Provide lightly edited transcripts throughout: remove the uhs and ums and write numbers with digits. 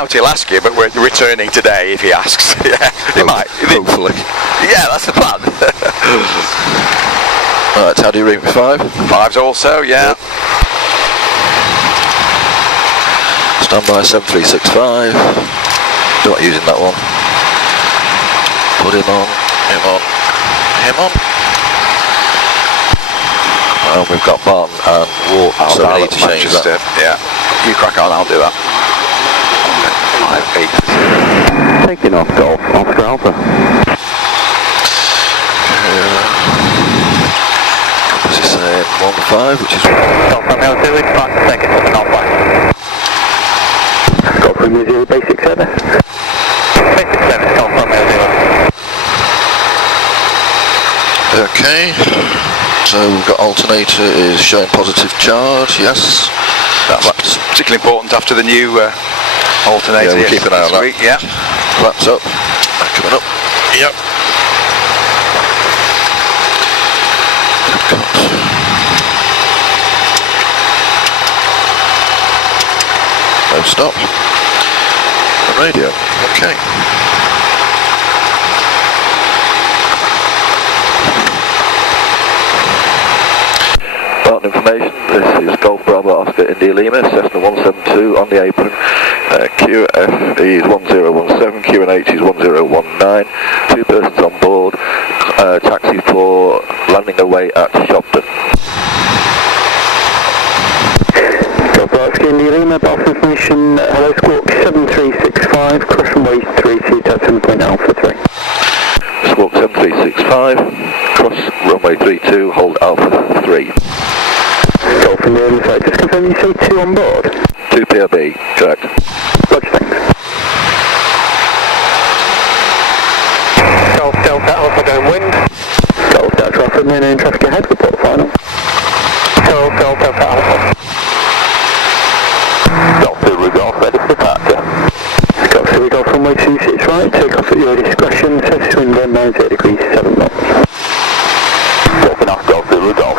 doubt he'll ask you, but we're returning today if he asks. Yeah, he might. Hopefully. Yeah, that's the plan. Right, how do you read me 5? 5's also, yeah. Standby 7365. Not using that one. Put him on. And we've got Barton and Ward, so we need to change that. Yeah, you crack on, I'll do that. 5, 8. Taking off Golf, Oscar Alpha. What's he saying? 1-5, which is... Golf Romeo 2, it's 5 seconds of an alpha. Golf Romeo 0, basic service. Basic service, Golf Romeo 0. Okay. So we've got alternator is showing positive charge, yes. That's particularly important after the new alternator. Yeah, we'll keep an eye on that. Yeah. Flaps up, coming up. Yep. No stop. The radio, okay. Information, this is Golf Bravo Oscar India Lima, Cessna 172 on the apron, QF is 1017, QNH is 1019, 2 persons on board, taxi for landing away at Shobdon. Golf Bravo Oscar India Lima, Barton information, hello Squawk 7365, cross runway 32, touchdown point Alpha 3. Squawk 7365, cross runway 32, hold Alpha 3. Golf from the other side, just confirm you say 2 on board? 2 PRB, correct. Roger, thanks. Golf Delta Alpha going wind. Golf Delta Alpha, main traffic ahead, report final. Golf Delta Alpha. Golf 2 Golf, ready for departure. Golf 2 Golf runway 26 right, take off at your discretion, surface wind 190 degrees, 7 knots. Taking off Golf 2 Golf.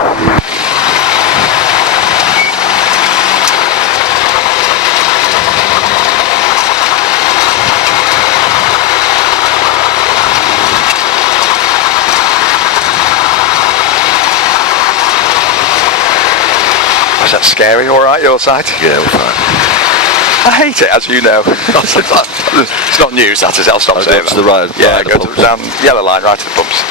Is that scary, alright, your side? Yeah, we're fine. I hate it, as you know. It's not news, that is. I'll stop saying to the right. Yeah, go to down yellow line, right to the pumps.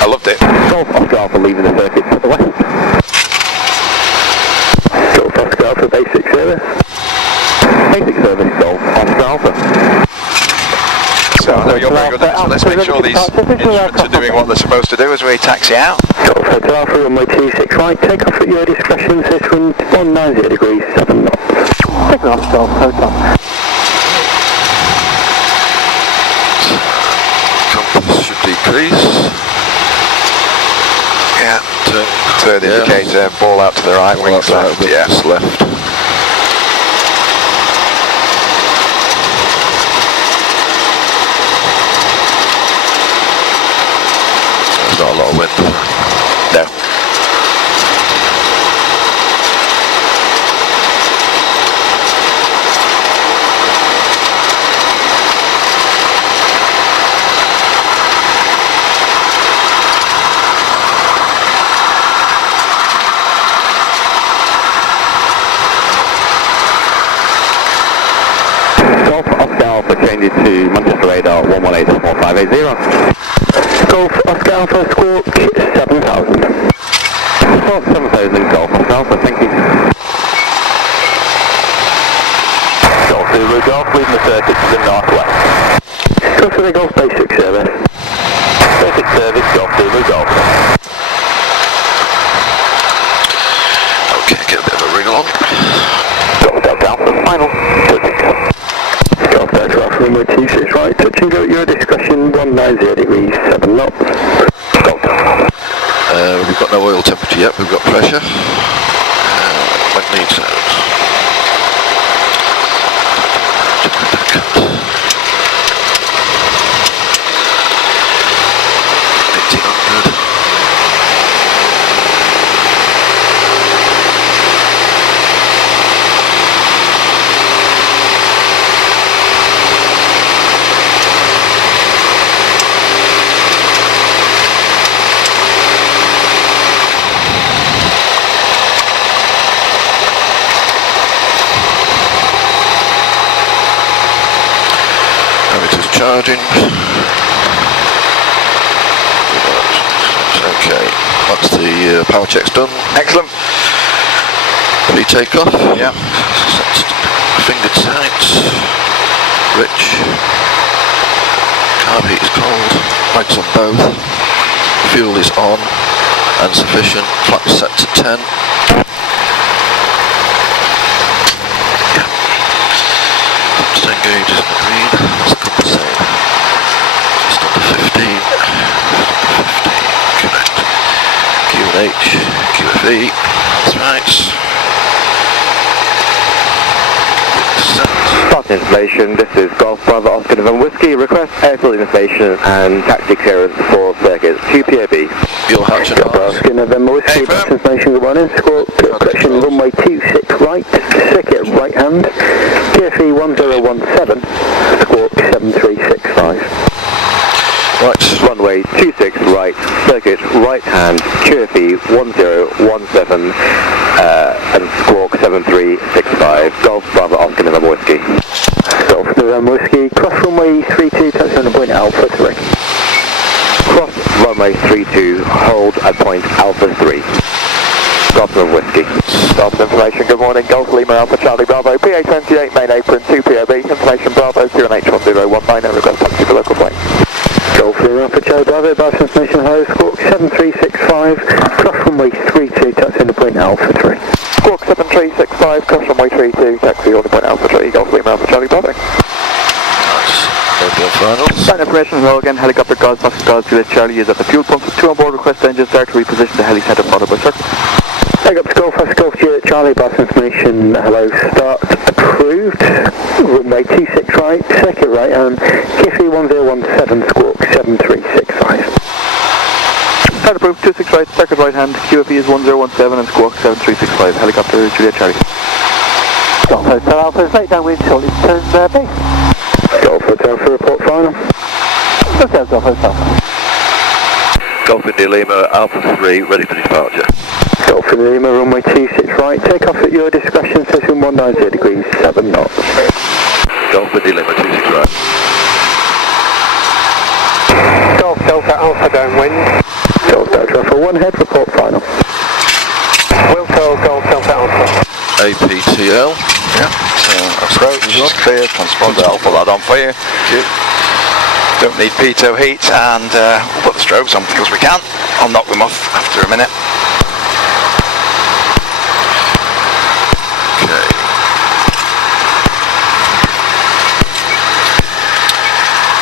I loved it. Golf Oscar Alpha leaving the circuit to the west. Golf Oscar Alpha basic service. Basic service Golf Oscar Alpha. So I know you're very good at it, so let's make sure these instruments are doing what they're supposed to do as we taxi out. Golf Hotel Alpha runway 26 right, take off at your discretion, surface wind 190 degrees, 7 knots. Taking off Golf Hotel. Compass should decrease. Yeah, third indicator, ball out to the right, wings left, yeah. Left. There's not a lot of wind. No. Changes to Manchester radar 1184580. Golf Oscar Alpha Squawk 7000. Squawk 7000 Golf Oscar Alpha, thank you. Golf 0 Golf, leaving the circuit to the northwest. Golf 0 Golf basic service. Basic service, Golf 0 Golf. Okay, get a bit of a wriggle on. Golf Delta Alpha, final. Golf Delta Alpha, runway 26 right, touch and go at your discretion, 190 degrees, 7 knots. Golf Delta. We've got no oil temperature yet, we've got pressure. Magneto. charging. Okay, that's the power check's done. Excellent. Pre-takeoff. Yeah. Fingered sights. Rich. Carb heat is cold. Lights on both. Fuel is on and sufficient. Flaps set to 10. Yeah. Flaps 10 gauges in the green. That's the compass saying. Just under 15. Correct. Q and H. QFE. That's right. Barton information, this is Golf Bravo Oscar November Whiskey, request airfield information and taxi clearance for circuit 2PAB. Your hatch and Golf Bravo Oscar November Whiskey, Barton information, good morning, squawk, correction, runway 26 right, circuit right hand, QFE 1017, squawk 7365. Right. Runway 26 right, circuit right hand, QFE 1017 and squawk 7365, Golf Bravo Oscar November Whiskey. Golf November Whiskey, cross runway 32, touchdown at point Alpha 3. Cross runway 32, hold at point Alpha 3. Golf November Whiskey. Golf information, good morning, Golf Lima Alpha Charlie Bravo, PA28 main apron, 2POB, information Bravo, QNH1019 and request taxi for local plane. Golf Lima Alpha Charlie Bravo, Barton information, hello, squawk 7365, cross runway 32, touchdown at point Alpha 3. Squawk 7365, cross runway 32, taxi on the point Alpha 3, Golf Lima Alpha Charlie Bravo. Final information, hello again, helicopter Gauss, Fox Gauss, Juliet Charlie is at the fuel pump, 2 on board, request engine start to reposition the heli center followed by circle. Helicopter Golf, Fox Golf, Juliet Charlie, Barton information, hello, start approved, runway 26 right, circuit right, QFE 1017, squawk 7365. Start approved, 26 right, circuit right hand, QFE is 1017 and squawk 7365, helicopter Juliet Charlie. Golf Hotel Alpha, late downwind, shortly turn base. Golf Hotel for report final. Hotel Golf Hotel. Golf India Lima Alpha 3, ready for departure. Golf India Lima, runway 26 right, take off at your discretion, station 190 degrees, 7 knots. Golf India Lima 26 right. Golf Delta Alpha downwind. Golf Delta Alpha 1 head, report final. Wilco Golf Delta Alpha. APTL. Yeah, so approach, clear, transponder, I'll put that on for you. Don't need pitot heat, and we'll put the strobes on because we can. I'll knock them off after a minute. Okay.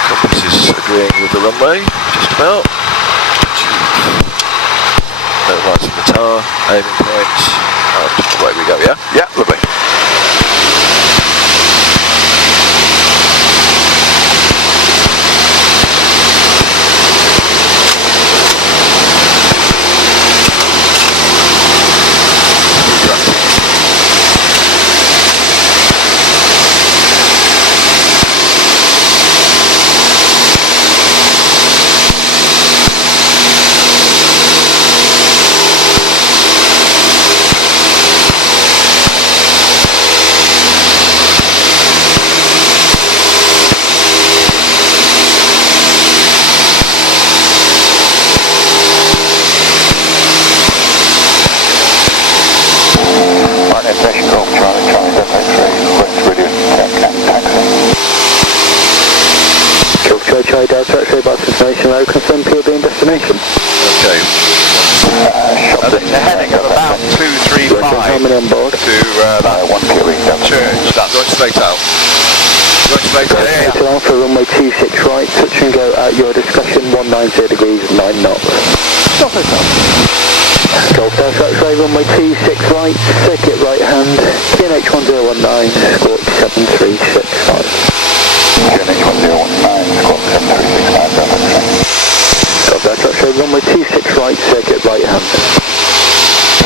Compass is agreeing with the runway, just about. No lights in the tower, aiming point, and away we go, yeah? Yeah, lovely. Charlie Delta X-ray bus information, low confirm POB and destination. Okay. The heading of about 235 how many on board? to that church. That's going straight out. Going straight out. Yeah, Hotel Alpha, runway 26 right, touch and go at your discretion, 190 degrees, 9 knots. Stop Hotel. Golf Delta X-ray, runway 26 right, circuit right hand, QNH 1019, squawk 7365. QNH 1019, squawk 7365, Golf Delta X-ray, runway 26 right, circuit right hand.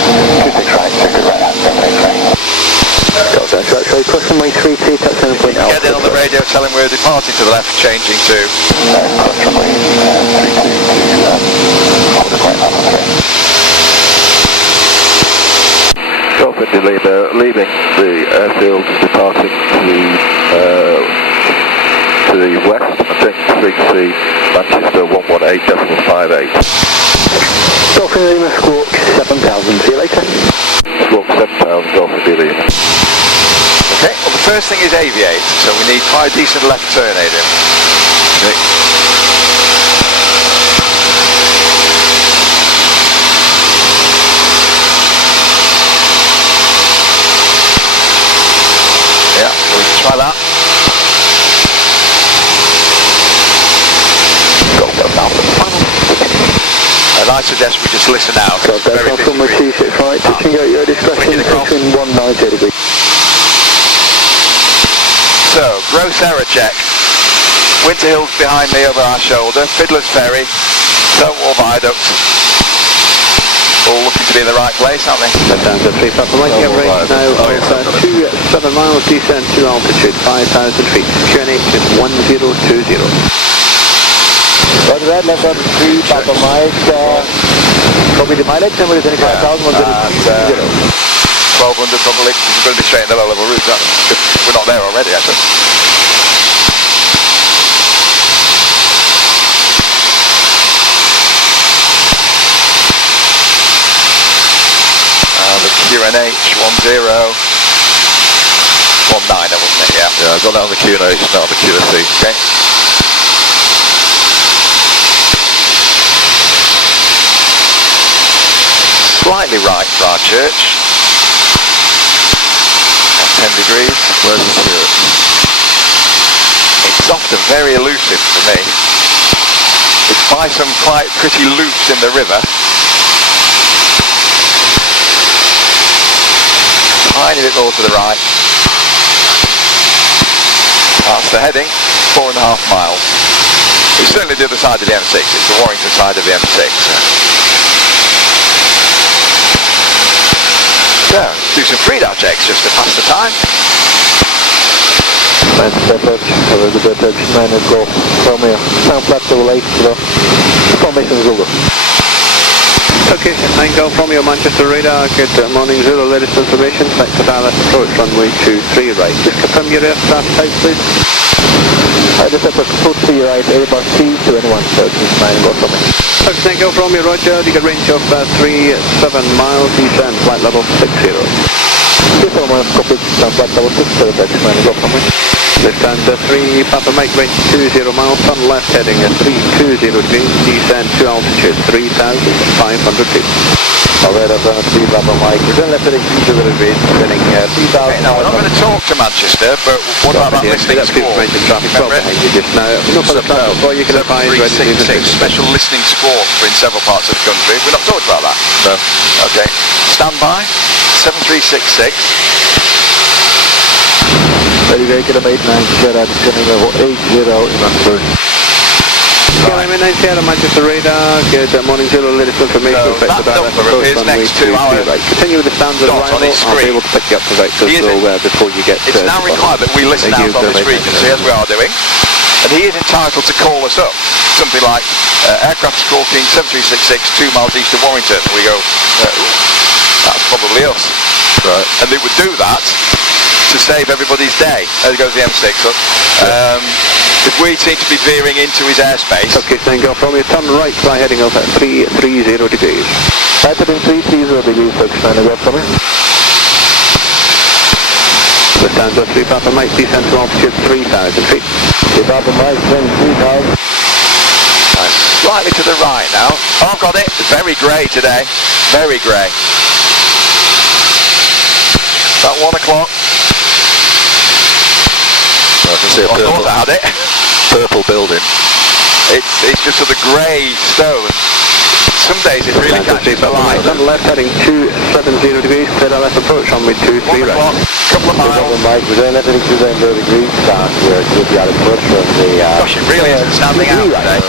26 right, circuit right hand, 73. Golf Delta X-ray, cross runway 32, touchdown point Alpha. Get in on the radio, tell him we're departing to the left, changing to... Cross runway 32 to hold the point Alpha 3. Golf India Lima, leaving the airfield, departing to to the west, maintain frequency Manchester 118.58. Dolphin Lima, squawk 7000, see you later. Squawk 7000, Dolphin Lima. Okay, well the first thing is aviate, so we need quite a decent left turn, Adrian. Okay. Yeah, we'll try that. And I suggest we just listen now. So very busy from 265, pitching out your discretion, between 190 degrees. So, gross error check. Winter Hill's behind me over our shoulder, Fiddler's Ferry, Stonewall Viaduct. All looking to be in the right place, aren't they? That's down to 3 Papa Mike, you have range now of 27 miles, descent to altitude 5,000 feet, QNH is 1020. Roger that, left on 3 Papa Mike, copy the mileage, number is 25,000, 1200 probably, because we're going to be straight in the low level route, aren't we? We're not there already actually. The QNH 1019, wasn't it? Yeah. Yeah, I got that on the QNH, not on the QSC. Okay. Slightly right for our church. At 10 degrees. Where's the church? It's often very elusive for me. It's by some quite pretty loops in the river. Tiny bit more to the right. That's the heading, 4.5 miles. It's certainly the other side of the M6, it's the Warrington side of the M6. So, do some freedom checks just to pass the time. Manchester approach, have a good approach, 9 Golf Romeo, sound plateau late, formation Zulu. Okay, 9 Golf Romeo, Manchester radar, good morning Zulu, latest information, back to Dallas, approach runway 23 right. Just confirm your aircraft type please. This approach, approach to your right, Airbus C221, so it's 9 Golf Romeo. Okay, 9 Golf Romeo, roger, you got range of 37 miles, descent, flight level 60. 37 miles, copy, sound flight level 60, that's 9 Golf Romeo. Left hand 3 Papa Mike, range 20 miles, turn left heading 320 degrees, descent to altitude 3,500 feet. Alright, I've done 3 Papa Mike, return left heading 20 degrees, heading 3,000. Okay, now we're not going to talk to Manchester, but what about that listening squawk? Traffic well behind you just now. No further traffic before you can advise ready to move in. Special listening squawk in several parts of the country. We're not talking about that. No. Okay. Stand by. 7366. Ready to get a 89, Sierra, descending level 80 in Manchester. I'm in 9 Sierra, Manchester radar, good morning Zulu, latest information, So back to that Dallas, number approach appears runway next to our 23 right. Continue with the standard dot on arrival, his I'll be screen. able to pick you up to Vector before you get It's now required that we listen out on this frequency as we are doing, and he is entitled to call us up. Something like aircraft squawking 7366 2 miles east of Warrington. We go, that's probably us. Right. And they would do that to save everybody's day. There goes the M6 up. If we seem to be veering into his airspace. Okay, then go from your turn right, fly heading up at 330 degrees. Right heading 330 degrees, folks, 9 Golf Romeo. The stanza 3 Papa Mike, descent to altitude 3,000 feet. 3 Papa Mike, 3,000. Slightly to the right now. Oh, I've got it. It's very grey today. Very grey. About 1 o'clock. I can see a I thought I had it. purple building. It's just sort of grey stone. Some days it really catches the light. Turn left heading 270 degrees, clear LF approach runway 23 1 right. o'clock. Couple of miles. Mike, we're going left heading 270 degrees, start here, good yard approach from the... Gosh, it really isn't standing out today.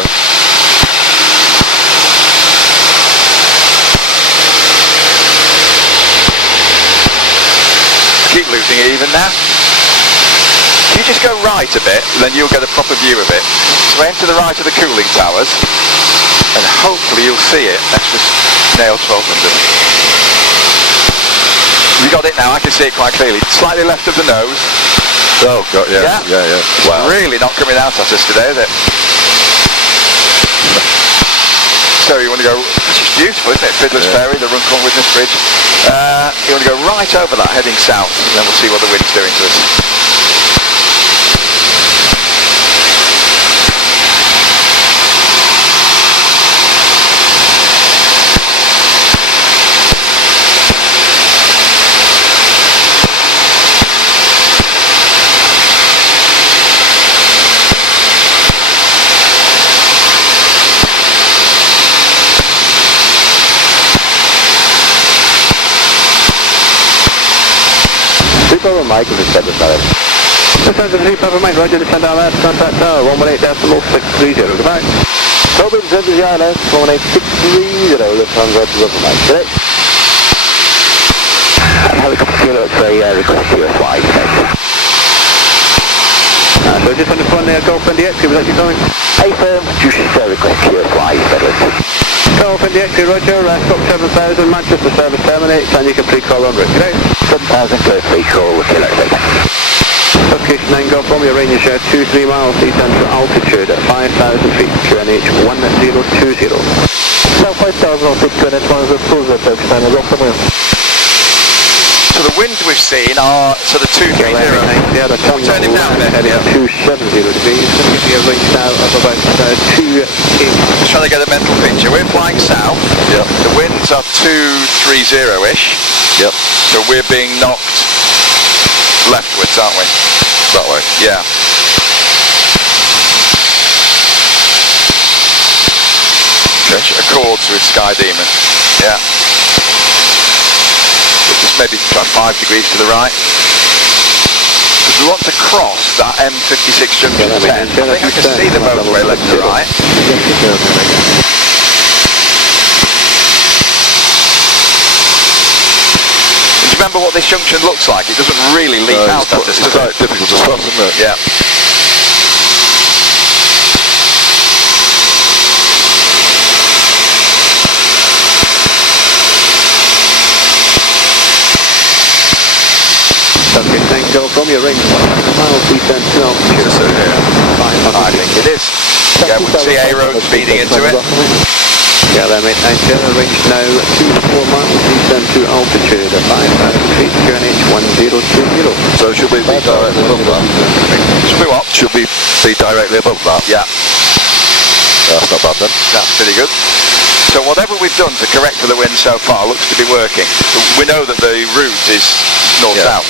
Keep losing it even now. If you just go right a bit, then you'll get a proper view of it. So aim to the right of the cooling towers, and hopefully you'll see it. Let's just nail 1200. You got it now, I can see it quite clearly. Slightly left of the nose. Oh, God, yeah. Wow. Really not coming out at us today, is it? So you want to go, which is beautiful, isn't it? Fiddler's Ferry, the Runcorn Witness Bridge. You want to go right over that, heading south, and then we'll see what the wind's doing to us. Over Mike, if it's better side. This is the 3 Papa Mike, Roger, descend our last contact tower, 118.630, goodbye. Tobin, descend to the ILS, 118.630, lift on Roger, over Mike, correct? Helicopter kilo, it's a request QSY, thanks. So just on the front there, Golf NDX, was that you going? A firm, juicy request QSY, Federalist. Golf NDX, Roger, Scott 7000, Manchester service terminates, and you can pre-call on route, correct? 7,000 clear free call, kilo, Location 9 Golf Romeo, range 23 miles, descent to altitude at 5,000 feet, QNH 1020. Southwest 1006, QNH 1020, Golf Romeo. So the winds we've seen are sort of 230. Yeah, the sun Turn him down there, heading 270 degrees. It's going to give you a range now of about 2 Just trying to get a mental picture. We're flying south. Yep. The winds are 230-ish. Yep. So we're being knocked leftwards, aren't we? That way. Yeah. Which accords with Sky Demon. Yeah. Just maybe try 5 degrees to the right. Because we want to cross that M56 junction 10. I think I can see the motorway left to right. Do you remember what this junction looks like? It doesn't really leap out at us. It's quite difficult to spot, isn't it? Yeah. Okay, thank you. From your range, 1 miles, descent to altitude. I think it is. Yeah, we can see A road feeding into it. Yeah, that mate, thank you. Range now 2-4 miles, descent to altitude at 5,000 feet, QNH 1020. So should we be directly above that? Should we what? Should we be directly above that? Yeah. That's not bad then. That's pretty good. So whatever we've done to correct for the wind so far looks to be working. We know that the route is north-south.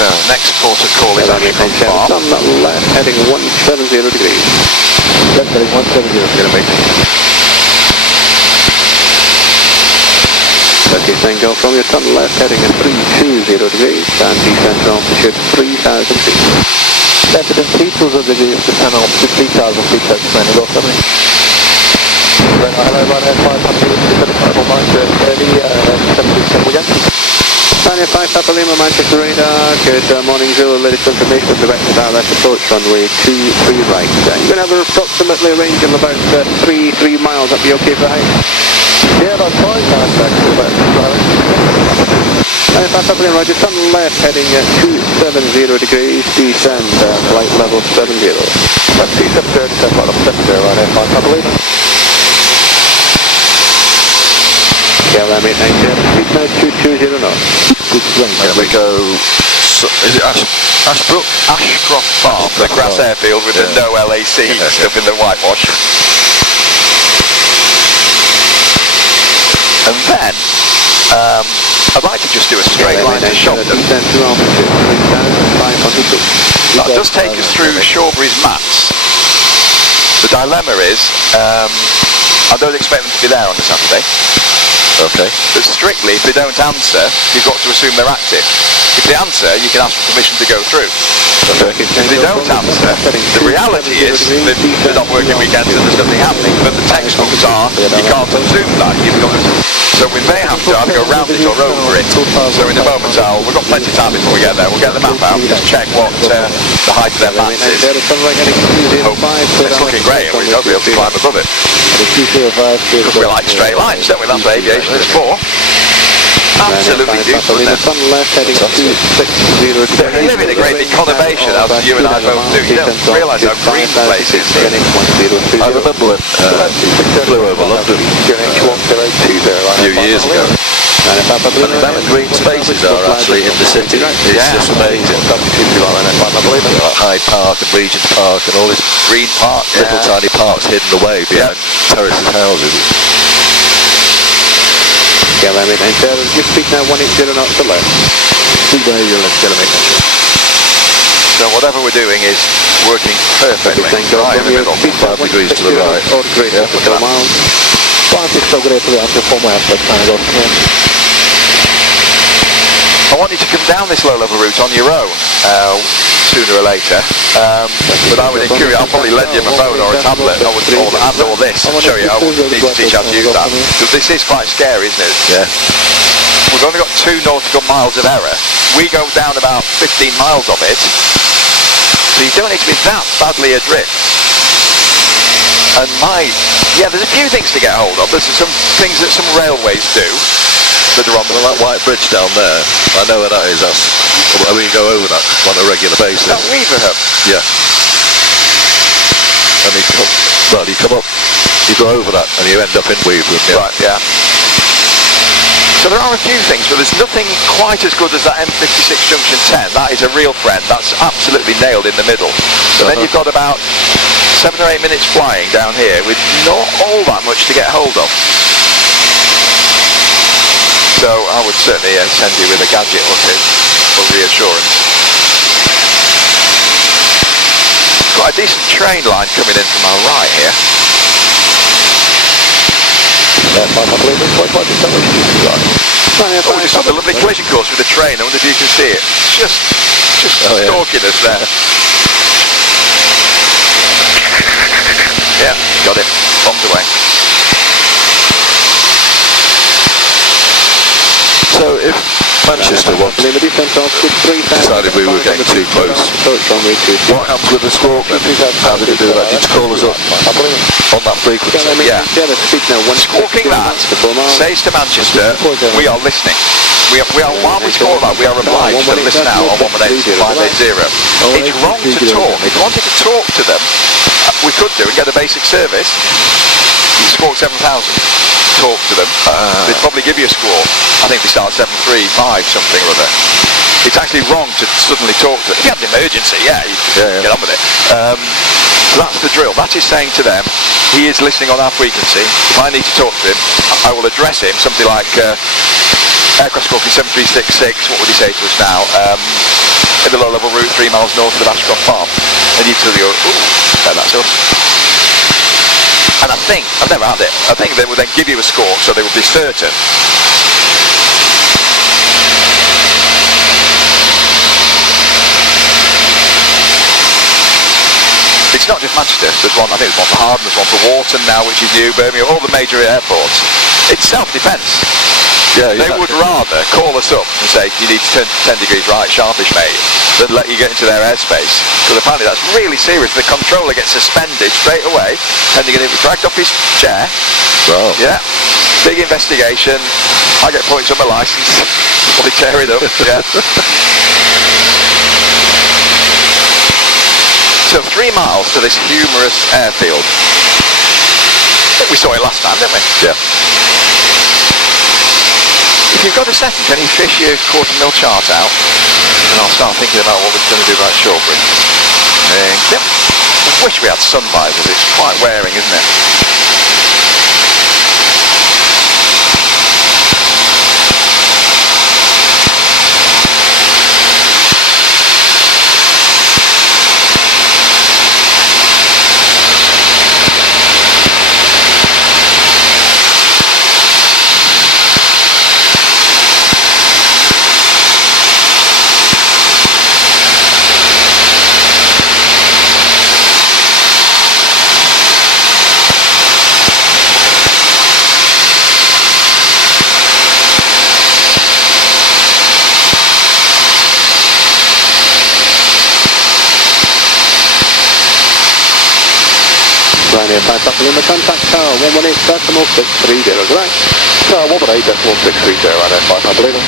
So next port of call is Ashcroft Farm. On that left, heading 170 degrees. Left heading 170, kilometer. Okay, thank you. From your turn left, heading at 320 degrees, and descent to altitude 3,000 feet. Left heading 320 degrees, descent altitude 3,000 feet, that's Manny, Golf Romeo. Hello, right ahead, 500, early, 737 again. Spanier 5 Papa Lima, Manchester radar. Good morning, Zulu. Latest information with direct direct approach runway 23 right. You're going to have approximately a range of about 3 miles. That'd be okay for height? Yeah, that's fine. That's actually about 5 Papa Lima, Roger. Turn left, heading at 270 degrees. Descend, flight level 70. That's 270, descend flight level 70, right here, 5 Papa Lima. Yeah, that mate, 90. Speed now 220 knots. Can we go, is it Ashbrook? Ashcroft Farm, the grass airfield with the no LAC stuff in the whitewash. And then, I'd like to just do a straight line to Shobdon. That does take us through Shawbury's mats. The dilemma is, I don't expect them to be there on the Saturday. Okay. But strictly, if they don't answer, you've got to assume they're active. If they answer, you can ask for permission to go through. Okay. If they don't answer, the reality is that they're not working weekends and there's nothing happening. But the textbooks are, you can't assume that. You've got to, so we may have to either go round it or over it. So in a moment, we've got plenty of time before we get there. We'll get the map out, just check what the height of their mats is. It's looking great, and we hope we'll be able to climb above it. Because we like straight lines, don't we? That's what aviation is for. absolutely beautiful, isn't it? Sun left heading 260 You live in a great big conurbation, as you and I both do. You don't realise how green the place is. I remember when flew over London a few years ago. And the amount of green spaces are actually in the city. It's just amazing. Like Hyde Park and Regent's Park and all this Green Park, little tiny parks hidden away behind terraces houses. Yeah, I mean, you speak now 180 knots to left. Speak behaviour, let's get a make sure. So whatever we're doing is working perfectly. Right in the middle. 5 degrees to the right. Or great, yeah, look at that. I want you to come down this low-level route on your own sooner or later. But I would encourage you, I'll probably lend you my phone or a tablet or this and show you how we need to teach how to use that. Because this is quite scary, isn't it? Yeah. We've only got 2 nautical miles of error. We go down about 15 miles of it. So you don't need to be that badly adrift. And there's a few things to get hold of. There's some things that some railways do that are on the... Well, that white bridge down there, I know where that is. We go over that on a regular basis. That Weaverham? Yeah. And you come up, you go over that, and you end up in Weaverham. Yeah. Right, yeah. So there are a few things, but there's nothing quite as good as that M56 Junction 10. That is a real friend. That's absolutely nailed in the middle. So then you've got about 7 or 8 minutes flying down here with not all that much to get hold of. So I would certainly send you with a gadget or two for reassurance. Quite a decent train line coming in from our right here. Oh, just had a lovely collision course with the train. I wonder if you can see it. Just stalking us there. Yeah, got it. Bombed away. So if Manchester decided we were getting too close, what happens with the squawk then? How did it do that? Did you call us up on that frequency? Yeah. Squawking that says to Manchester, we are listening. We are, while we score that, we are obliged to listen out on 118.580. It's wrong to talk. If you wanted to talk to them, we could do and get a basic service. You squawk 7,000. Talk to them. They'd probably give you a squawk. I think they start 735 something or other. It's actually wrong to suddenly talk to them. If you have an emergency, you can get on with it. So that's the drill. That is saying to them, he is listening on our frequency. If I need to talk to him, I will address him something like aircraft squawking 7366. What would he say to us now? In the low-level route 3 miles north of Ashcroft Farm. And you'd sort of go, ooh, that's us. And I think, I've never had it, I think they would then give you a score so they would be certain. It's not just Manchester, there's one, I think there's one for Harden, there's one for Wharton now, which is new, Birmingham, all the major airports. It's self-defence. Yeah, they would rather call us up and say, you need to turn 10 degrees right, sharpish mate, than let you get into their airspace. Because apparently that's really serious. The controller gets suspended straight away, pending it was dragged off his chair. Wow. Yeah. Big investigation. I get points on my licence. Probably tear it up. Yeah. So 3 miles to this humorous airfield. I think we saw it last time, didn't we? Yeah. If you've got a second, can you fish your 1/4 mil chart out? And I'll start thinking about what we're going to do about Shobdon. Yep. I wish we had sun visors. It's quite wearing, isn't it? Ryanair 5 Papa Lima, contact tower 118.630, right. 118.630 and 5 Papa Lima.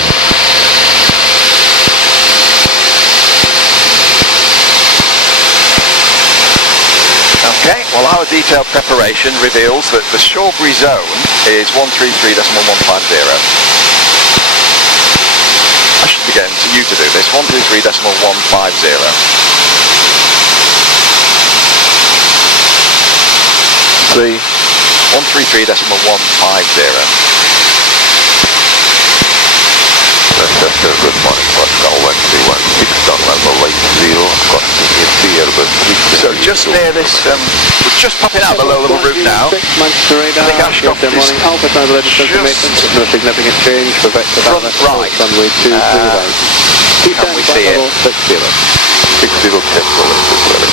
Okay, well our detailed preparation reveals that the Shawbury zone is 133.150. I should be getting to you to do this, 133.150. 133.150. Good morning, Pascal, 116 on level 80, got to here, but so just near this, we're just popping out the low level route now. Manchester radar, I think Ashcroft good morning, is Alpha Tower register information, no significant change for vector front balance, right. runway 23 right. Can we see it? 60. 60 tempo,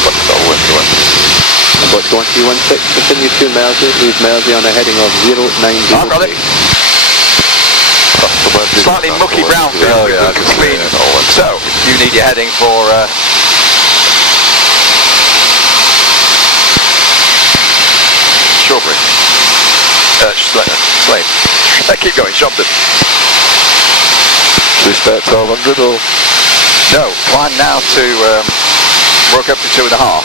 Pascal, 121. Approach 1316, continue to Mersey, leave Mersey on a heading of 090. I've got it. Slightly mucky brown field, clean. So, you need your heading for Shawbury. Slade. Keep going, Shobdon. Should we start 1200 or? No, climb now to, work up to 2.5.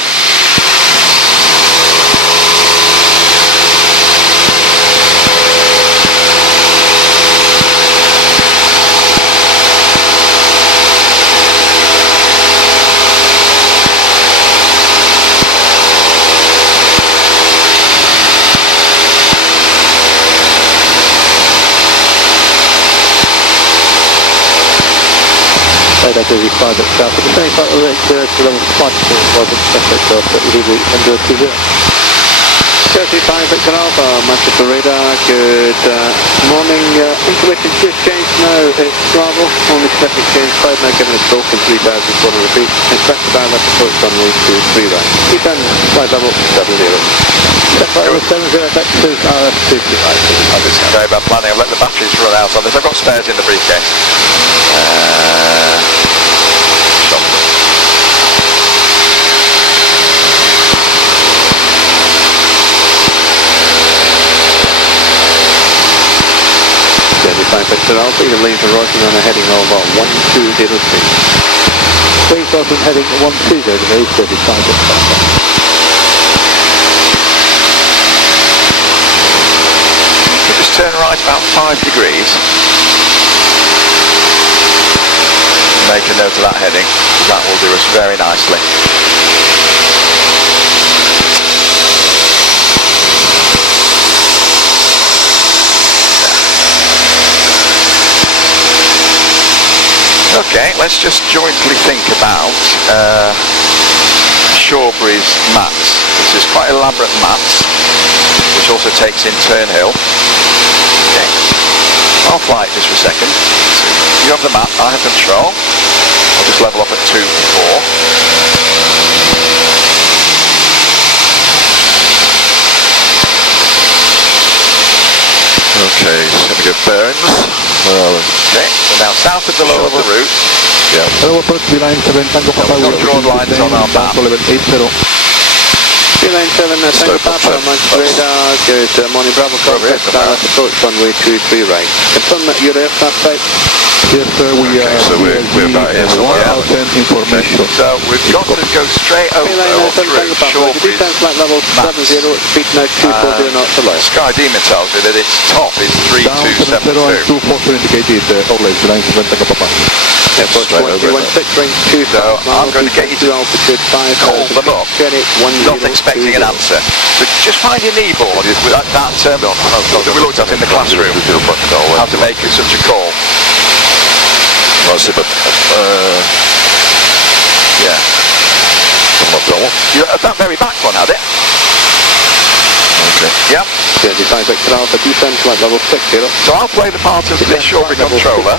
That is required itself, but the same part of it to level 5 wasn't specific, so it was easy and do it to 0. 35 Victor Alpha, Manchester radar, good morning, information just changed now, it's Bravo, only significant change, cloud now giving us broken 3,400 feet, expect about left approach runway 23 right, descend, flight level 70. Step level 70, X2, RF 2 right. This is very bad planning, I've let the batteries run out on this, I've got spares in the briefcase. Shobdon. 35 Victor Alpha, you can leave for Royston on a heading of 1203. Please Royston heading 120, 35 Victor Alpha. Just turn right about 5 degrees. Make a note of that heading. That will do us very nicely. Okay, let's just jointly think about Shawbury's maps. This is quite elaborate maps, which also takes in Turnhill. Okay, I'll fly it just for a second. So you have the map, I have control. I'll just level up at 2-4. Okay, just going to get bearings. Where are we? Okay, so now south of the low level route. Yeah. Hello, approach Beeline 7 Tango Papa. We've got drawn lines on our map. 1180. Beeline 7, Tango Papa, Manchester radar, good morning, Bravo contact, approach runway 23 right. Confirm that your aircraft type. Yes, sir, we are. So we're about here somewhere. Information. So we've got to go straight over Beeline 7, Tango Papa, Shawbury's descent flight level 70, speed now 240 knots to left. Sky Demon tells me that its top is Down 70 and 3272. 240 indicated, Orleans, Beeline 7 Tango Papa. Approach 116, range 2, So I'm going to get you to altitude 5, call them up, not expecting an answer. So just find your knee board with that that we looked at in the classroom, how to make such a call. Yeah. You, that very back one had it. Okay. Yep. 35 Victor Alpha, descent flight level 60. So I'll play the part of this Shawbury controller.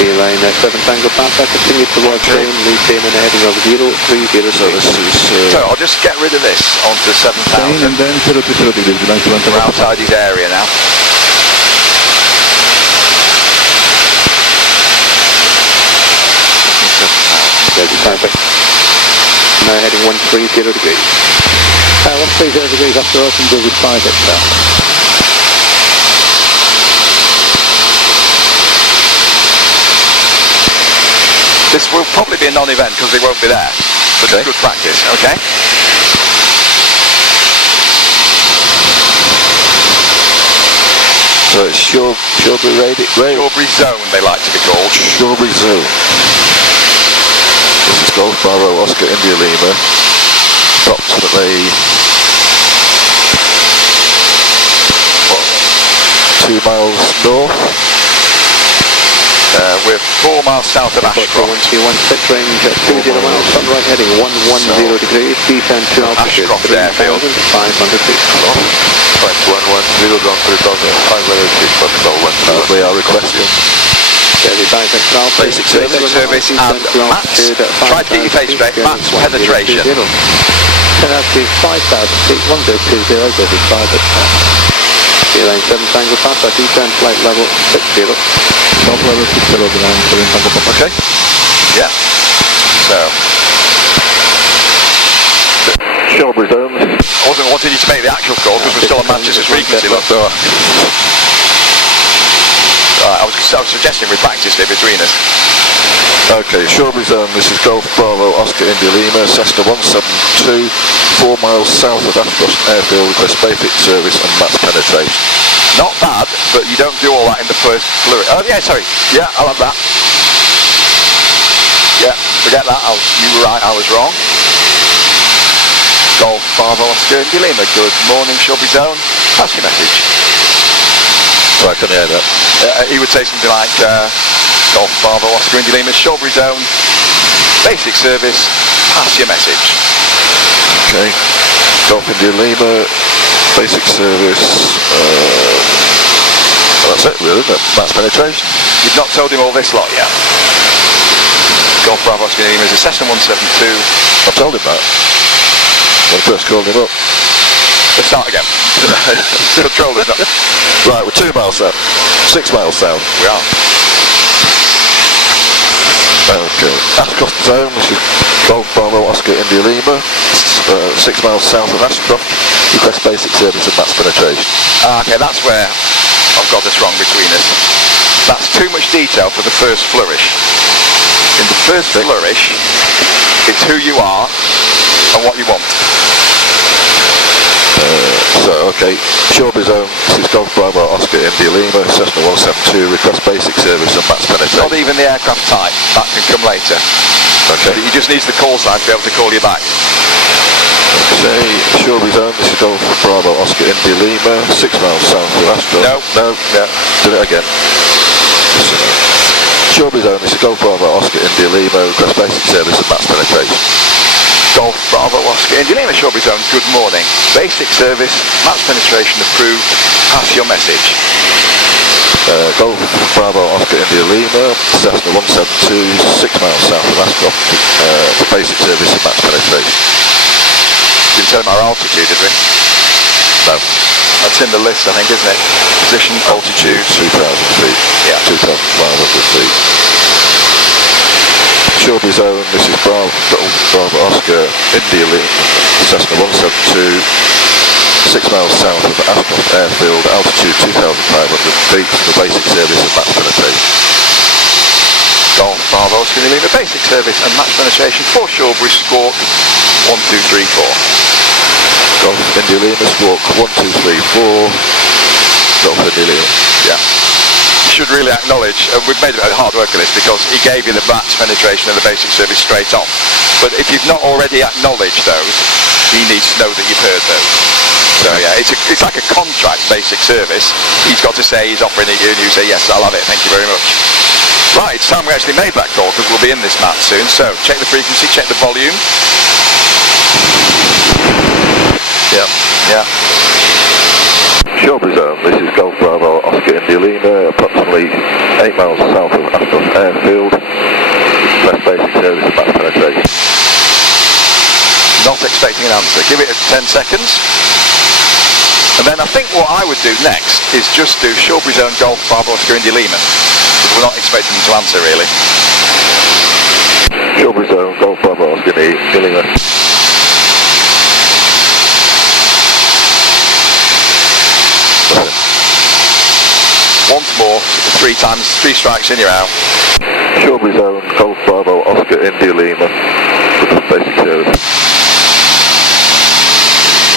Beeline 7 Tango Papa, continue towards zone, maintain a heading of 030. So this is... So I'll just get rid of this onto 7,000. And then 020 degrees, Beeline 7 Tango We're Papa. outside his area now. Now heading 130 degrees. 130 degrees after open, go with 5 Victor. This will probably be a non-event because they won't be there. But Okay. it's good practice, okay? So it's Shawbury Radio. Shawbury Zone, they like to be called. Shawbury Zone. This is Golf Bravo Oscar India Lima. Approximately 2 miles north. We're 4 miles south of Ashcroft. 116 range at 20 miles, front right heading 110 degrees, descent to altitude Ashcroft Airfield. 3,500 feet. 110 down 3,500 feet, but we are requesting 35 extra altitude. Basic service and Matt's. Try to get your face straight. Matt's penetration. 10 altitude 5,000 feet, 1020, versus 5 at Lane 7 Tango Papa, descent flight level 60. Top level 60 behind 7 Tango Papa. Okay. Yeah. So, Shawbury Zone. I wasn't wanting you to make the actual call because we're still on Manchester's frequency. Look. I was suggesting we practiced it between us. Okay, Shawbury Zone, this is Golf Bravo Oscar India Lima, Cessna 172, 4 miles south of Ashcroft Airfield, request basic service and max penetration. Not bad, but you don't do all that in the first fluid. Oh yeah, sorry. Yeah, I'll have that. Yeah, forget that. You were right, I was wrong. Golf Bravo Oscar India Lima, good morning Shawbury Zone. Pass your message. So I can hear that. He would say something like, Golf Bravo Oscar India Lima, Shawbury Zone, basic service, pass your message. Okay, Golf India Lima, basic service, that's it really, isn't it? Max penetration. You've not told him all this lot yet. Golf Bravo Oscar India Lima is a Cessna 172. I told him that when I first called him up. Let's start again. Controller's not. Right, we're 2 miles south, 6 miles south. We are. Okay, Ashcroft Zone, this is Golf Bravo Oscar India Lima, 6 miles south of Ashcroft, request basic service and max penetration. Okay, that's where I've got this wrong between us. That's too much detail for the first flourish. In the first flourish, it's who you are and what you want. Okay, Shawbury Zone, this is Golf Bravo Oscar India Lima, Cessna 172, request basic service and max penetration. Not even the aircraft type, that can come later. Okay. He just needs the call sign to be able to call you back. Okay, Shawbury Zone, this is Golf Bravo Oscar India Lima, 6 miles south of Ashcroft. No. Do it again. Shawbury Zone, this is Golf Bravo Oscar India Lima, request basic service and max penetration. Golf Bravo Oscar India Lima, Shawbury Zone, good morning. Basic service, max penetration approved, pass your message. Golf Bravo Oscar India Lima, Cessna 172, 6 miles south of Ashcroft, for basic service and max penetration. Didn't tell him our altitude, did we? No. That's in the list, I think, isn't it? Position, altitude. 2,000 feet. Yeah. 2,500 feet. Shawbury Zone, this is Bravo Oscar India Lima, Cessna 172, 6 miles south of Ashcroft Airfield, altitude 2,500 feet, for basic service and max penetration. Golf Bravo Oscar India Lima, basic service and max penetration for Shawbury, Squawk 1234. Golf India Lima, Squawk 1234, Golf India Lima. Yeah. You should really acknowledge, we've made a bit of hard work of this because he gave you the max penetration and the basic service straight off. But if you've not already acknowledged those, he needs to know that you've heard those. So yeah, it's like a contract basic service. He's got to say he's offering it you and you say, yes, I'll have it, thank you very much. Right, it's time we actually made that call because we'll be in this mat soon. So check the frequency, check the volume. Yeah. Shawbury Zone, this is Golf Bravo Oscar India Lima, approximately 8 miles south of Ashcroft Airfield, press basic service and max penetration. Not expecting an answer. Give it 10 seconds. And then I think what I would do next is just do Shawbury Zone Golf Bravo Oscar India Lima. We're not expecting them to answer really. Shawbury Zone Golf Bravo Oscar India Lima. Once more, 3 times, 3 strikes and you're out. Shawbury Zone Golf Bravo India Lima with the basic service.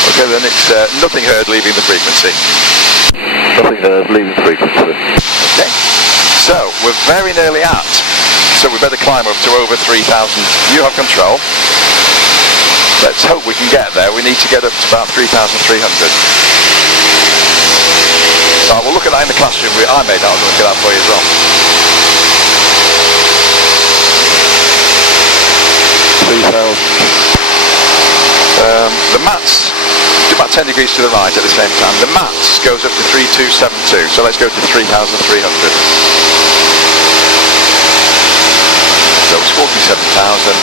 Okay, then it's nothing heard leaving the frequency. Nothing heard leaving frequency. Okay, so we're very nearly at, so we better climb up to over 3,000. You have control. Let's hope we can get there. We need to get up to about 3,300. We'll look at that in the classroom. I made that. I'll look at that for you as well. 3,000. The mats do about 10 degrees to the right at the same time. The mats goes up to 3272. So let's go to 3,300. So it's 47,000.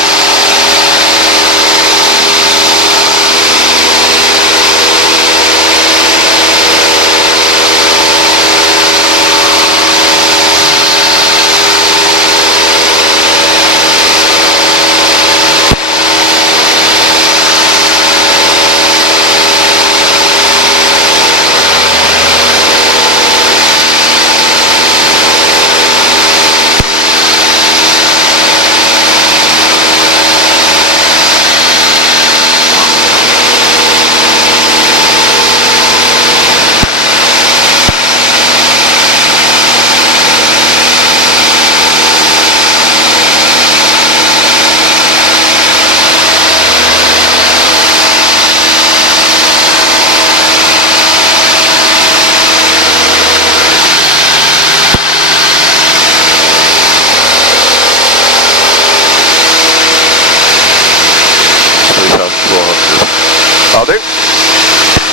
I'll do.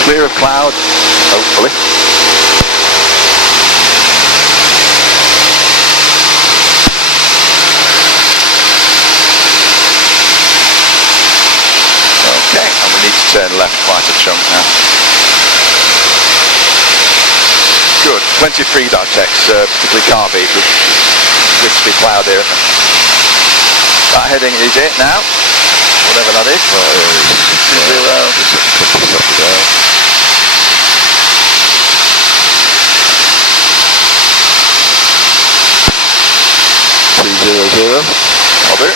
Clear of cloud, hopefully. Okay, and we need to turn left quite a chunk now. Good, plenty of free vortex, particularly carbide, which is wispy cloud here. That heading is it now. Whatever that is. Oh, it is. 200. I'll do.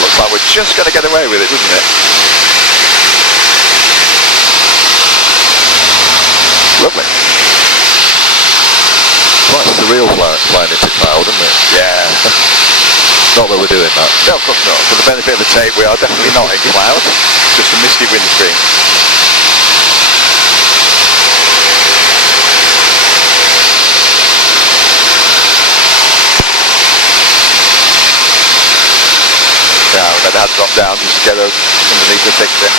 Looks like we're just going to get away with it, doesn't it? Lovely. Quite surreal flying into cloud, isn't it? Yeah. Not that we're doing that. No, of course not. For the benefit of the tape, we are definitely not in cloud. It's just a misty windscreen. Yeah, we better have to drop down just to get underneath the thick bit.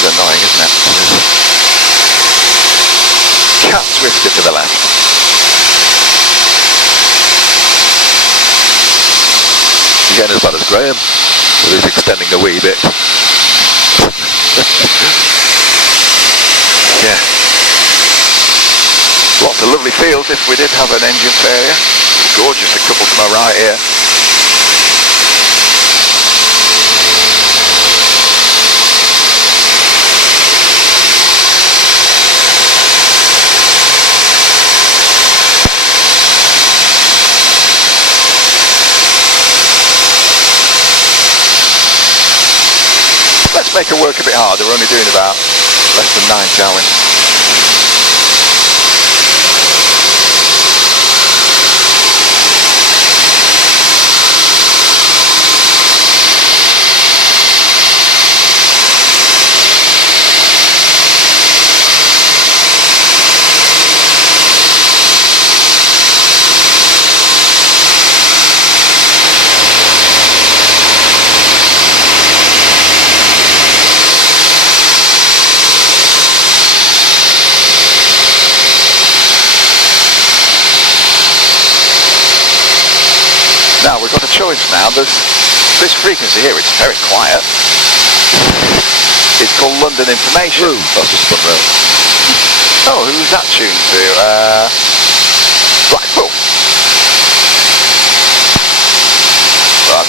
Annoying, isn't it? Cat swifter to the left. You're getting as bad as Graham, with his extending a wee bit. Yeah. Lots of lovely fields if we did have an engine failure. Gorgeous, a couple to my right here. Let's make it work a bit harder. We're only doing about less than 90, aren't we? Now we've got a choice now. There's this frequency here, it's very quiet. It's called London Information. Ooh, that's a spun rail. Oh, who's that tuned to? Blackpool. But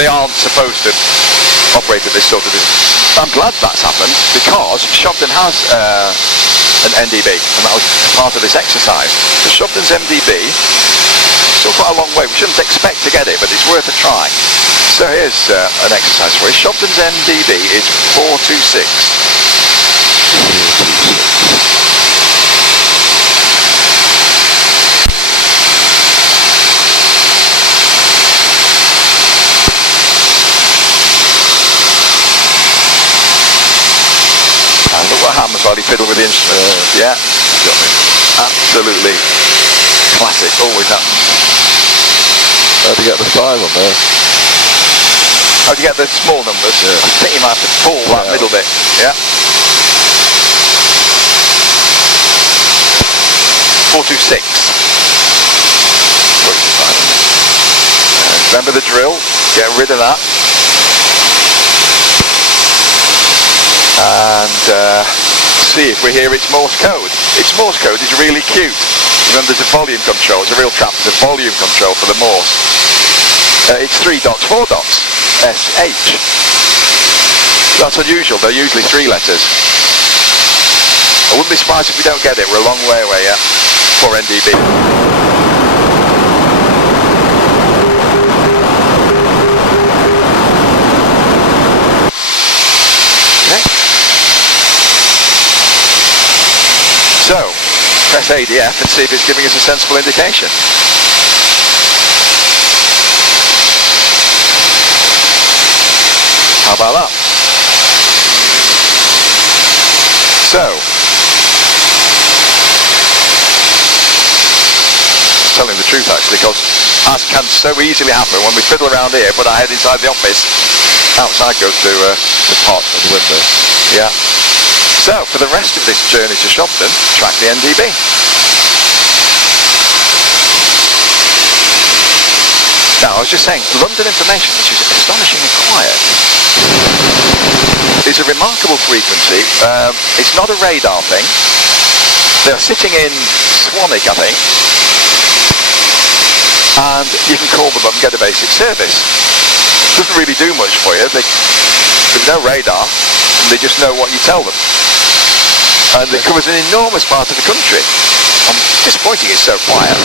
they aren't supposed to operate at this sort of distance. I'm glad that's happened because Shobdon has an NDB, and that was part of this exercise. So Shobdon's MDB, still quite a long way. We shouldn't expect to get it, but it's worth a try. So here's an exercise for you. Shobdon's MDB is 426. And look what happens while you fiddle with the instrument. Yeah, Got me. absolutely classic. Always happens. How'd you get the 5 on there? How do you get the small numbers? Yeah. I think you might have to pull that middle bit. Yeah. 426. Remember the drill. Get rid of that. And see if we hear its Morse code. Its Morse code is really cute. Remember, there's a volume control. It's a real trap. There's a volume control for the Morse. It's 3 dots, 4 dots. SH. That's unusual. They're usually 3 letters. I wouldn't be surprised if we don't get it. We're a long way away yet for NDB. So, press ADF and see if it's giving us a sensible indication. How about that? So, telling the truth actually, because as can so easily happen when we fiddle around here, put our head inside the office, outside goes to the pot of the window. Yeah. So, for the rest of this journey to Shobdon, track the NDB. Now, I was just saying, London Information, which is astonishingly quiet, is a remarkable frequency. It's not a radar thing. They're sitting in Swanwick, I think, and you can call them up and get a basic service. Doesn't really do much for you. There's no radar, and they just know what you tell them. And it covers an enormous part of the country. I'm disappointed it's so quiet.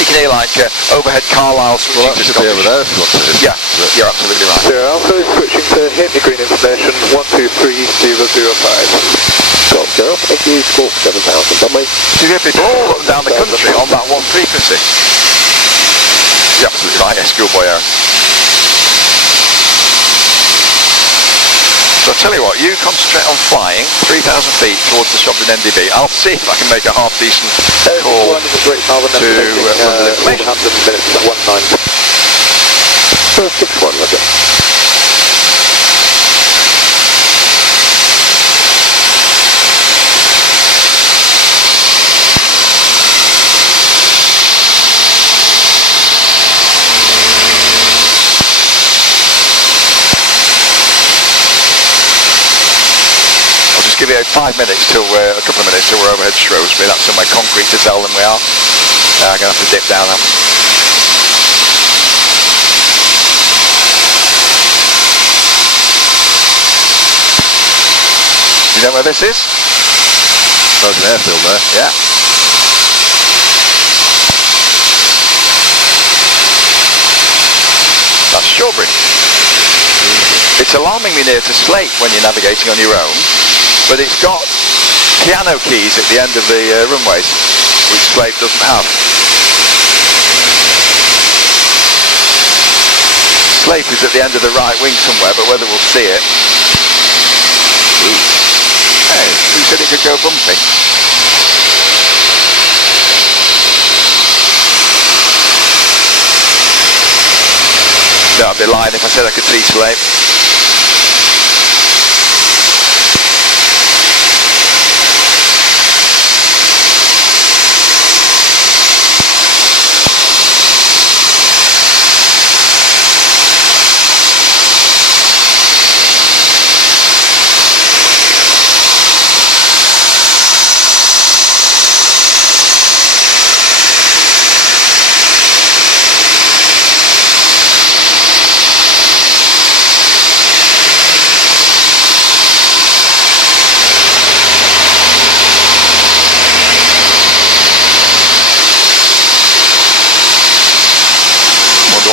You can hear like overhead Carlisle switching Well, that to should be Scottish. over there if you want to. Yeah, you're absolutely right. Sierra Alpha is switching to Hackney Green information 123005. Golf Girl, thank you, Squawk 7000, done mate. You hear people all up and down the country on that one frequency. You're absolutely right, yes, schoolboy error. So I'll tell you what, you concentrate on flying 3,000 feet towards the Shobdon NDB. I'll see if I can make a half decent call to London Information. 100 minutes at 19. 61, roger. Give it 5 minutes till we're, a couple of minutes till we're overhead Shrewsbury. That's somewhere concrete to tell them we are. I'm going to have to dip down now. You know where this is? There's an airfield there. Yeah. That's Shawbury. It's alarmingly near to Slate when you're navigating on your own. But it's got piano keys at the end of the runways, which Slate doesn't have. Slate is at the end of the right wing somewhere, but whether we'll see it... Ooh. Hey, who said it could go bumpy? No, I'd be lying if I said I could see Slate.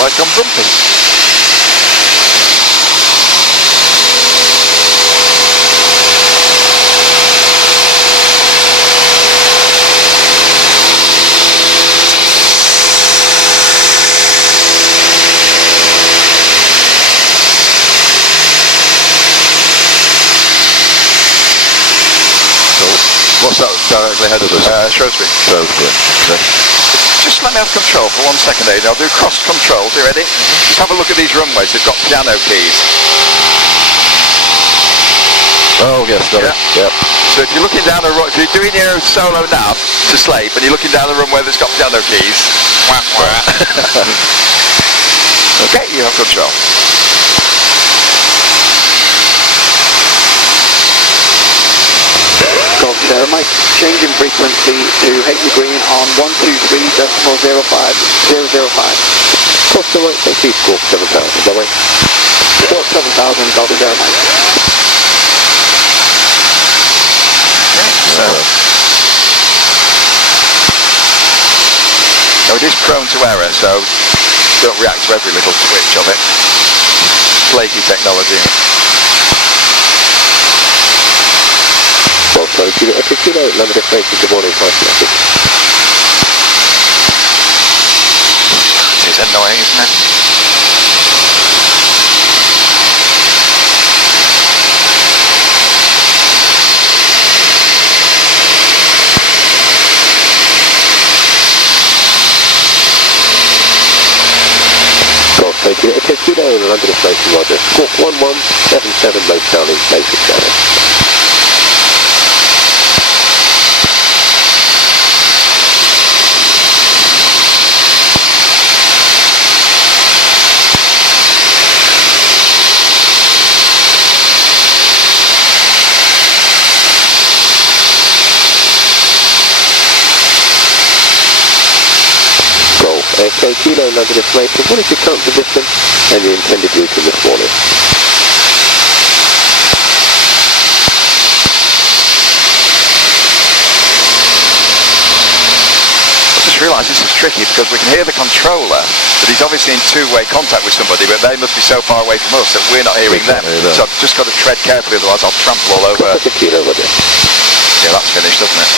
it's gone bumpy. What's that directly ahead of us? Shrewsbury. Shrewsbury. Okay. Just let me have control for 1 second, Aidan. I'll do cross controls. You ready? Just have a look at these runways. They've got piano keys. Oh yes, got it. Yep. So if you're looking down the if you're doing your solo nav to Slape and you're looking down the runway that's got piano keys, wah, wah. Okay, you have control. Golf Sierra Mike, changing frequency to Hackney Green on 123.05005. Cross the right, thank you, squawk 7000, by the way. Squawk 7000, Golf Sierra Mike. So it is prone to error, so don't react to every little twitch of it. Flaky technology. Well, so kilo, London destination, good morning, price message. It is annoying, isn't it? Golf, thank you. Okay, kilo, London destination, Roger. Squawk 1177, low Charlie, basic service. Okay, kilo, London destination. What is your current position and your intended route this morning? I just realised this is tricky because we can hear the controller, but he's obviously in two-way contact with somebody, but they must be so far away from us that we're not hearing them. So I've just got to tread carefully, otherwise I'll trample all over. Kilo, would you? Yeah, that's finished, doesn't it?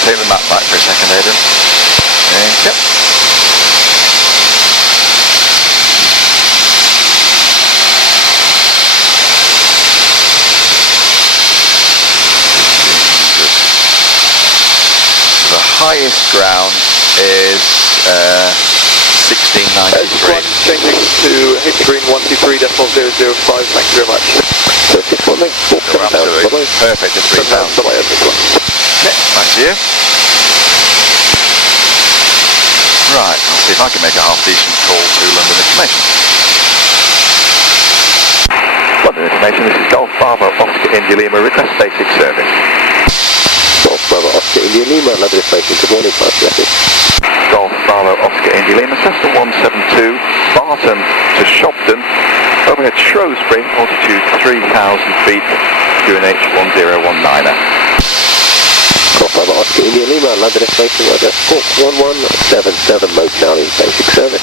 Take the map back for a second, Aidan. Thank you. So the highest ground is 1693. Changing to Hackney Green 123.005, thank you very much. So this one makes 4,000. Perfect at 3,000. Okay, back to you. Right, I'll see if I can make a half-decent call to London Information. London Information, this is Golf Bravo Oscar India Lima, request basic service. Golf Bravo Oscar India Lima, London Information, good morning, price message. Golf Bravo Oscar India Lima, Cessna 172, Barton to Shobdon, overhead Shrewsbury, altitude 3,000 feet, QNH 1019er. Golf Bravo Oscar India Lima, London Station, Roger. Squawk 1177, low Charlie, basic service.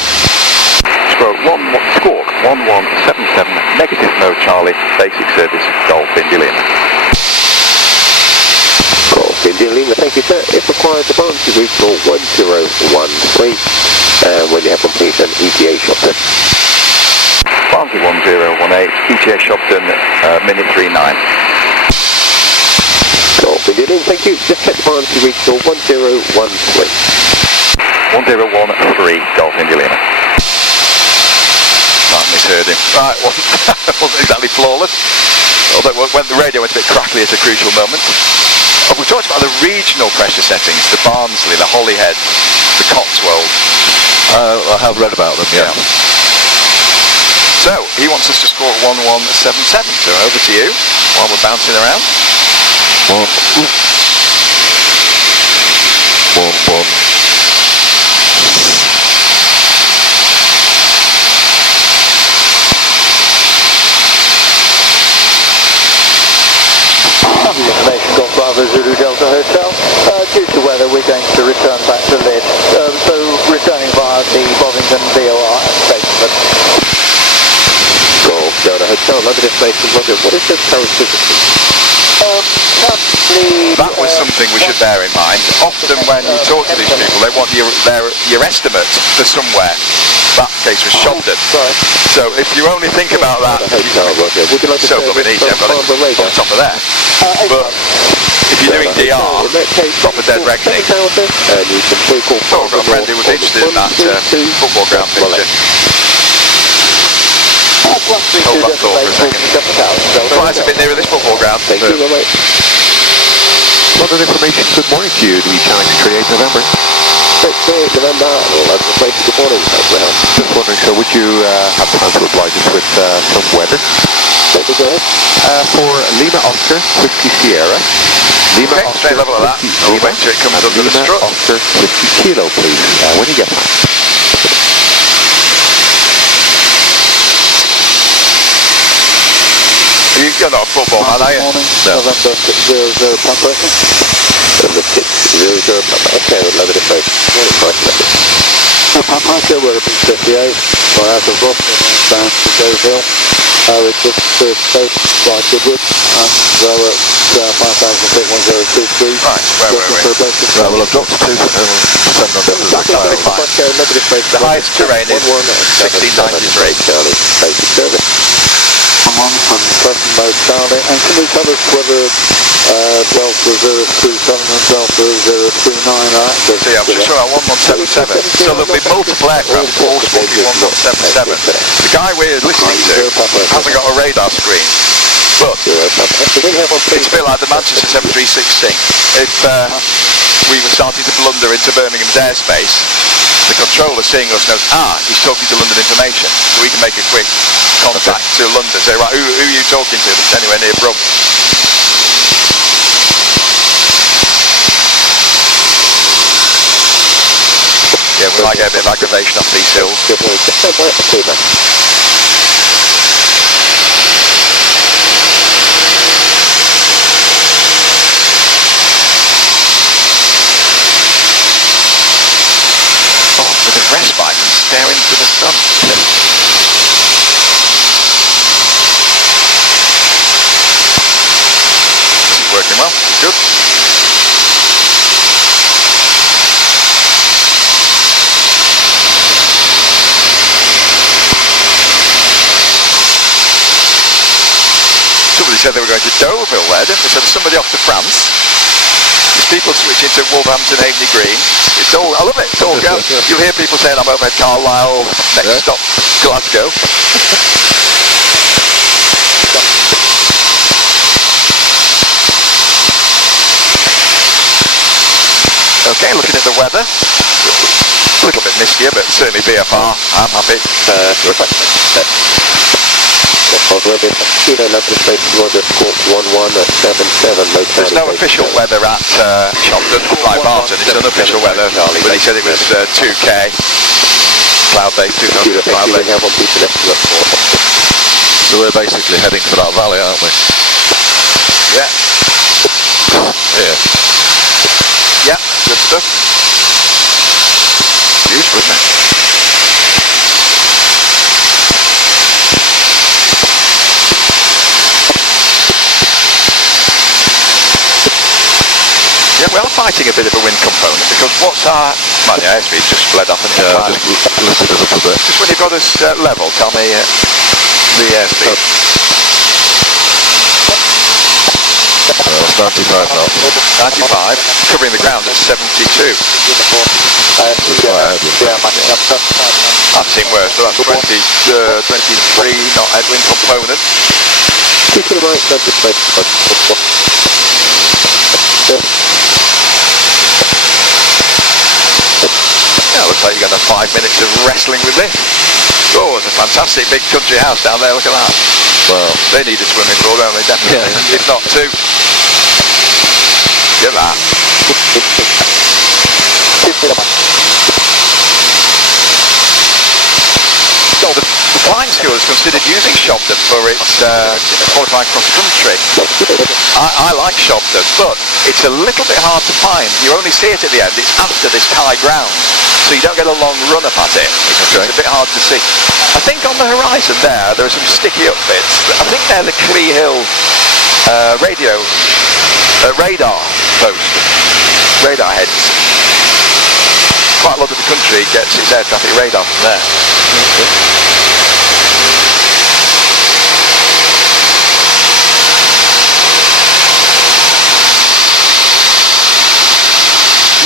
Squawk 1177, negative mode Charlie, basic service, Golf India Lima. Golf India Lima, thank you sir. If required, the Barton regional 1013, when you have completed an ETA Shobdon. Barton 1018, ETA Shobdon, minute 39. Golf India Lima, thank you. Just check the Barton regional 1013. 1013, Golf India Lima. I misheard him. Right, wasn't exactly flawless. Although when the radio went a bit crackly at a crucial moment. We talked about the regional pressure settings, the Barnsley, the Holyhead, the Cotswold. I have read about them, yeah. So, he wants us to score 1177, so over to you, while we're bouncing around. 1-1. Information Golf Bravo Zulu Delta Hotel. Due to weather, we're going to return back to Lid. So returning via the Bovington VOR and Spaceman. Golf Delta Hotel, London Information Roger. What is this current visitor? That was something we should bear in mind. Often when you talk to these people, they want your estimate for somewhere. That case was Shobdon. So if you only think about that, so blooming easy, I've got it on top of there. But if you're doing DR, proper dead reckoning. Oh, I've got a friend who was interested in that football ground picture. Hold that thought for a second. Flies a bit nearer this football ground. Thank you, London Information, good morning to you. The Challenge 38 November. 38 November, London Information, good morning. Just wondering, sir, would you have time to oblige us with some weather? Go ahead. For Lima Oscar, Whiskey Sierra. Lima Oscar, straight level of that. I'll make sure it comes under the strut. Lima Oscar, Whiskey Kilo, please. When you get time. You're not a football man, are you? No. November 600 Papa. November 600 Papa. Okay, we'll love it if I morning price. Papa, we're up in 58. We're out of Boston, down to Dover. We're just close by Goodwood. So we're at 5,000 feet, 1023. Right, where were we? Right, well, I've dropped to 2 for 7 on The highest terrain is 1693. Charlie, basic service. 1 mode Charlie, and can we tell us whether Delta 027 and Delta 039 are active? So yeah, I'm just sure about 1177. So there'll be multiple aircraft, all smoking 1177. The guy we're listening to hasn't got a radar screen, but it's a bit like the Manchester 7316. If we were starting to blunder into Birmingham's airspace, the controller seeing us knows, he's talking to London Information, so we can make a quick contact to London, say, right, who are you talking to that's anywhere near Brum? Yeah, we might get a bit of aggravation off these hills. Respite from staring into the sun. This is working well, good. Somebody said they were going to Deauville there, didn't they? So there's somebody off to France. There's people switching to Wolverhampton, Haveney Green. It's all, I love it, it's all go. You'll hear people saying I'm over at Carlisle, next stop, Glasgow. Okay, looking at the weather. A little bit mistier, but certainly VFR, I'm happy. There's no official weather at Shobdon by Barton, it's unofficial weather, but he said it was 2K, cloud-based, 200 cloud-based. So we're basically heading for that valley, aren't we? Yeah. Yeah, good stuff. Beautiful, isn't it? Yeah, we are fighting a bit of a wind component because what's our... Well, the airspeed's just fled up and just lifted it up a bit. Just when you've got us level, tell me the airspeed. That's 95 now. 95, covering the ground at 72. I've seen worse, but that's 23 not headwind component. Yeah, looks like you're going to have 5 minutes of wrestling with this. Oh, it's a fantastic big country house down there, look at that. Well, They need a swimming pool, don't they? Definitely. Yeah. If not two. Get that. The flying school has considered using Shobdon for its qualifying cross-country. I like Shobdon, but it's a little bit hard to find. You only see it at the end. It's after this high ground, so you don't get a long run up at it. Okay. It's a bit hard to see. I think on the horizon there are some sticky up bits. I think they're the Clee Hill radar post, radar heads. Quite a lot of the country gets its air traffic radar from there.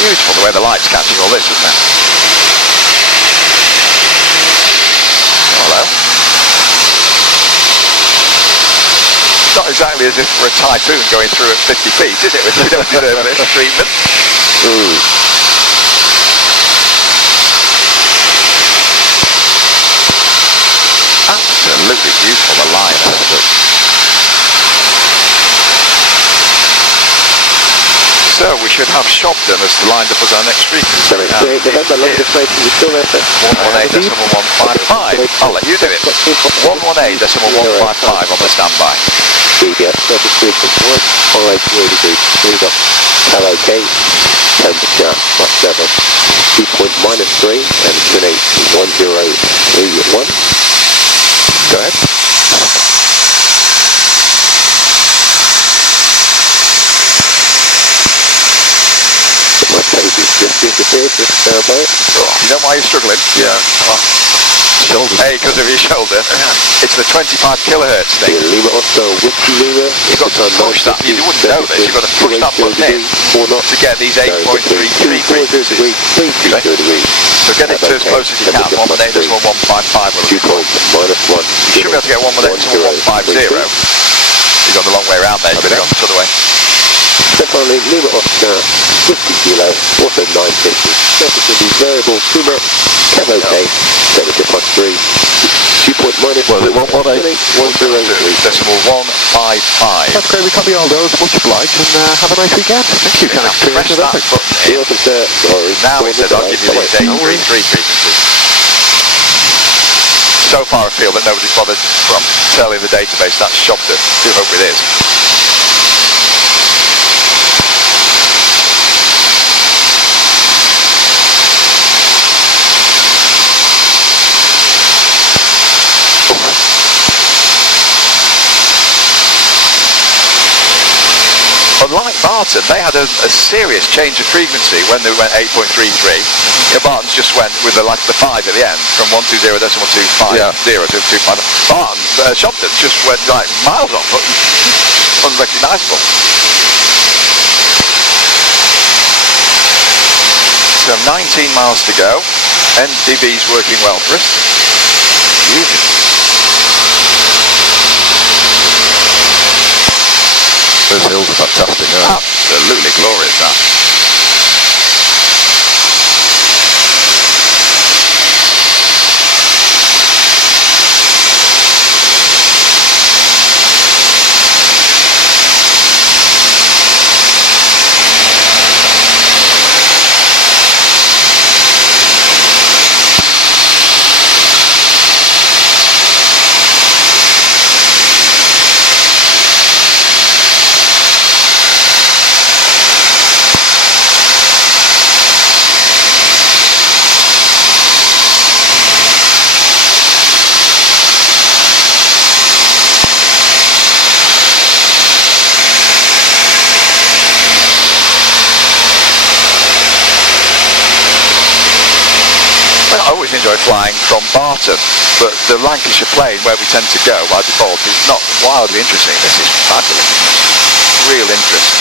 Beautiful the way the light's catching all this, isn't it? Hello. It's not exactly as if we're a typhoon going through at 50 feet, is it? We don't deserve this treatment. Absolutely beautiful, the line. So we should have Shobdon as lined up as our next frequency. They have the longest rate, you still there, sir? 118.155. I'll let you do it. 118.155 on the standby. Yeah, surface frequency 158 degrees, wind up, LOK, temperature +7, dew point -3, and QNH 1031. Go ahead. My page is just disappeared, just above it. You know why you're struggling? yeah. Shoulder. A, because of your shoulder. It's the 25 kilohertz thing. Lima Oscar, Whiskey Lima. You've got to push that, you wouldn't know this, you've got to push that button in to get these 8.33 frequencies. So get it to as close as you can, 118.155 will Dew point -1. You should be able to get 118.150. You've gone the long way around there, you could have gone the other way. Finally, Lima Oscar, Whiskey Kilo, also 950. Surface will be variable, Puma, cab OK, temperature +3, dew point -1. Was it 118? 103. Decimal 155. That's great, we copy all those, much obliged, and have a nice weekend. Thank you, kind of Press that button in. You're welcome, sir. Sorry. Now it says I'll give you these 833 frequencies. So far I feel that nobody's bothered from telling the database that's Shobdon. Do hope it is. Unlike Barton, they had a serious change of frequency when they went 8.33. Barton's just went with the 5 at the end, from 120.250 to 250. Barton, Shobdon just went like miles off, unrecognisable. So 19 miles to go. NDB's working well for us. Beautiful. Those hills are fantastic, aren't they? Absolutely glorious, that. I always enjoy flying from Barton, but the Lancashire plain where we tend to go by default is not wildly interesting. This is fabulous. Real interest.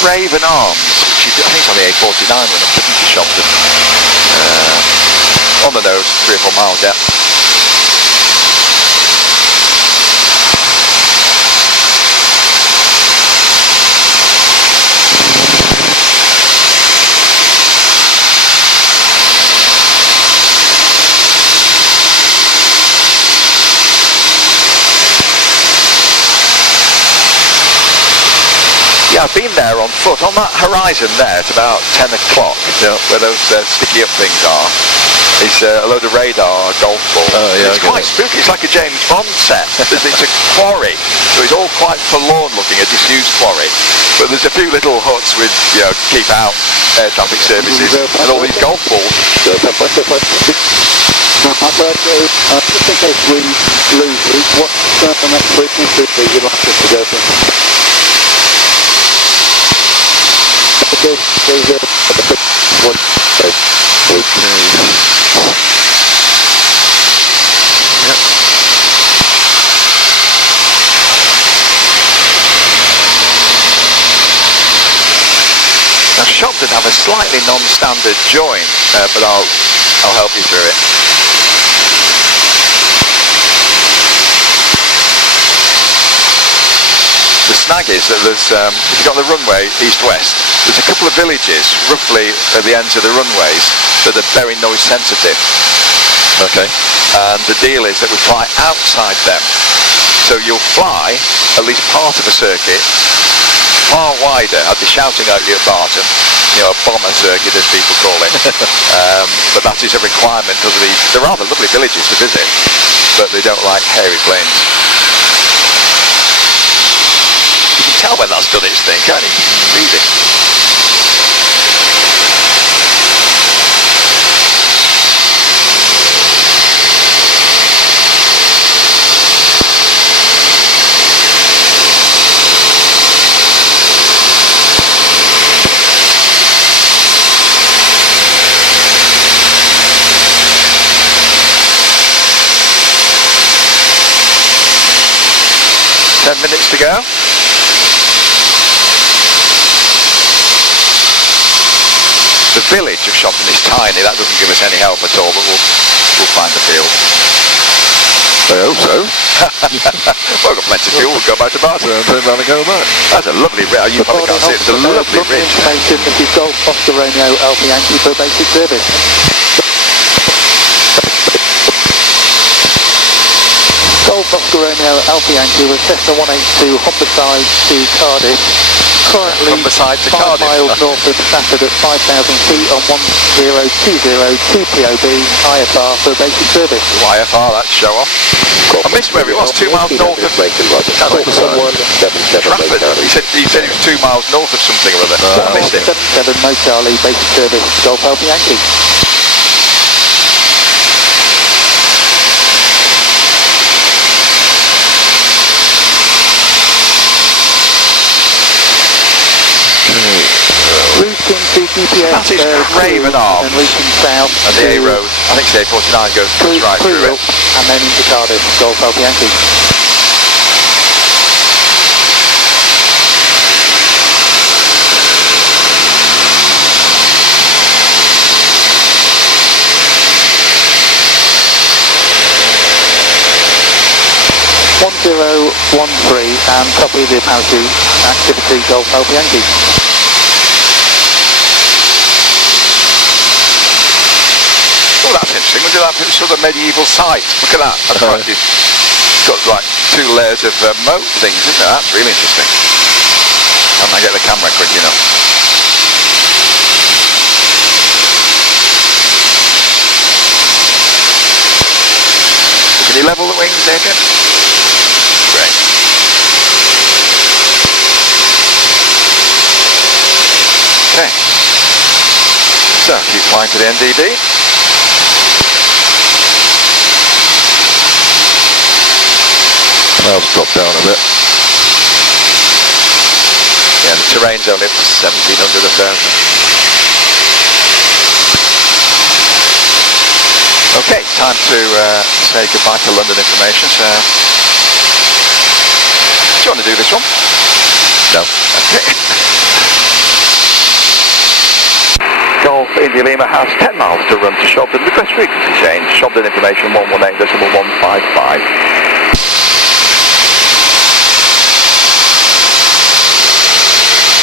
Craven Arms, which I think it's on the A49 when I'm driven to Shobdon. On the nose, 3 or 4 miles depth. Yeah, I've been there on foot. On that horizon there, it's about 10 o'clock, where those sticky up things are. It's a load of radar golf balls. Oh, yeah, it's quite spooky. It's like a James Bond set. It's a quarry, so it's all quite forlorn looking, a disused quarry. But there's a few little huts with, keep out air traffic services and all these golf balls. Just in case we lose you, what's the next frequency that you'd like us to go for? Now Shobdon have a slightly non-standard join, but I'll help you through it. The snag is that there's, if you've got the runway east-west, there's a couple of villages roughly at the ends of the runways that are very noise sensitive. Okay. And the deal is that we fly outside them. So you'll fly at least part of the circuit far wider. I'd be shouting at you at Barton, a bomber circuit as people call it. But that is a requirement because they're rather lovely villages to visit, but they don't like hairy planes. You can tell when that's done its thing, can't you? Read it. 10 minutes to go. The village of Shobdon is tiny, that doesn't give us any help at all, but we'll find the field. I hope so. Well, we've got plenty of fuel, we'll go back to Barton. Turn around and go back. That's a lovely ridge, you probably can't see it, it's a lovely ridge. Information, this is Golf Oscar Romeo Alpha Yankee for basic service. Golf Oscar Romeo Alpha Yankee with Cessna 182 Humberside to Cardiff. Currently Humberside to 5 Cardiff. miles north of Stafford at 5,000 feet on 1020 POB IFR for basic service. IFR, that's show off. I missed where it was, 2 miles north of Trafford. He said it was 2 miles north of something or other. I missed it. 77 Mo Charlie, basic service, Golf Alpha Yankee. Routing to GPS. That is Craven Arms. And reaching south. And the A road, I think it's the A49 goes right through it. And then into Cardiff, Golf Alpha Yankee. And copy the parachute activity, Golf Alpha Yankee. Oh, that's interesting. Look at that sort of medieval site. Look at that. That's right. It's got like 2 layers of moat things, isn't it? That's really interesting. Can I get the camera quick enough? Can you level the wings, Adrian? Great. Okay. So, keep flying to the NDB. Clouds drop down a bit. Yeah, the terrain's only up to 1,700 or so. Okay, time to say goodbye to London information, so... Do you want to do this one? No. Okay. India Lima has 10 miles to run to Shobdon. Request frequency change. Shobdon information 118.155.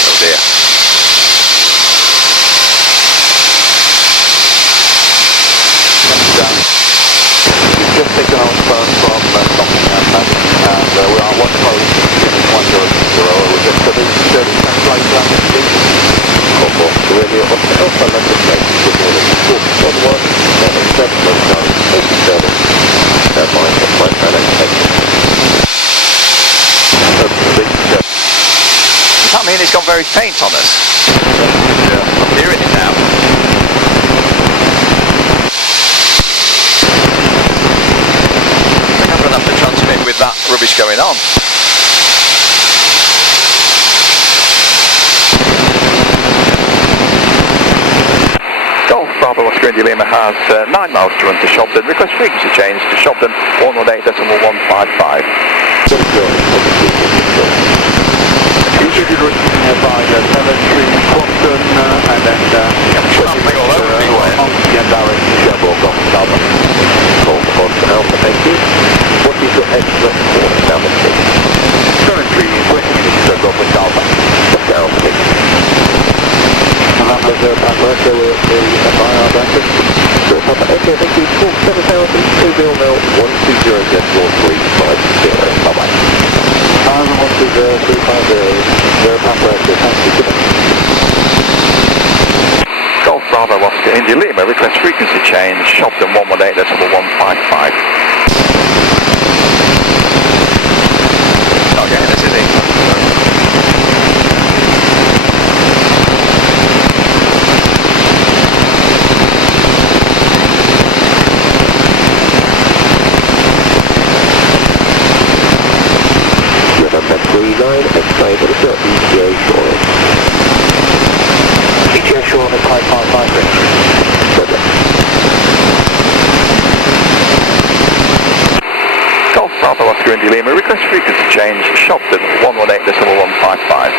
Oh dear. We've just taken off from Nottingham and we are 1 close to 100. We're just for the 30 flight down the street. Radio Alpha London Base, good morning. 411, 7 close down, 87. Flight Does that mean it's gone very faint on us? Yeah. I'm hearing it now. I'm going to have to transmit with that rubbish going on. Golf Bravo Oscar India Lima has 9 miles to run to Shobdon. Request frequency change to Shobdon 118.155. Usually you're looking by 7-3 Quantum and then trampling all over me. on the direct Sherbrooke Golf Bravo. Golf Oscar Alpha, thank you. What is your exit for Alpha, please? 7-3 West Minister Golf Alpha. Oscar Alpha, please. And that was Papa, so we're by our bracket. Okay, thank you. Talk 7,000, 2 mil, 120, get 4350. Bye-bye. And 120, 350, Papa, thank you. Golf Bravo Oscar India Lima. Request frequency change. Shobdon 118.155. Not getting us, is he? November 39, X-ray, but it's not ETA Shore. ETA Shore at 555. Golf Bravo Oscar India Lima. Request frequency change. Shobdon 118.155.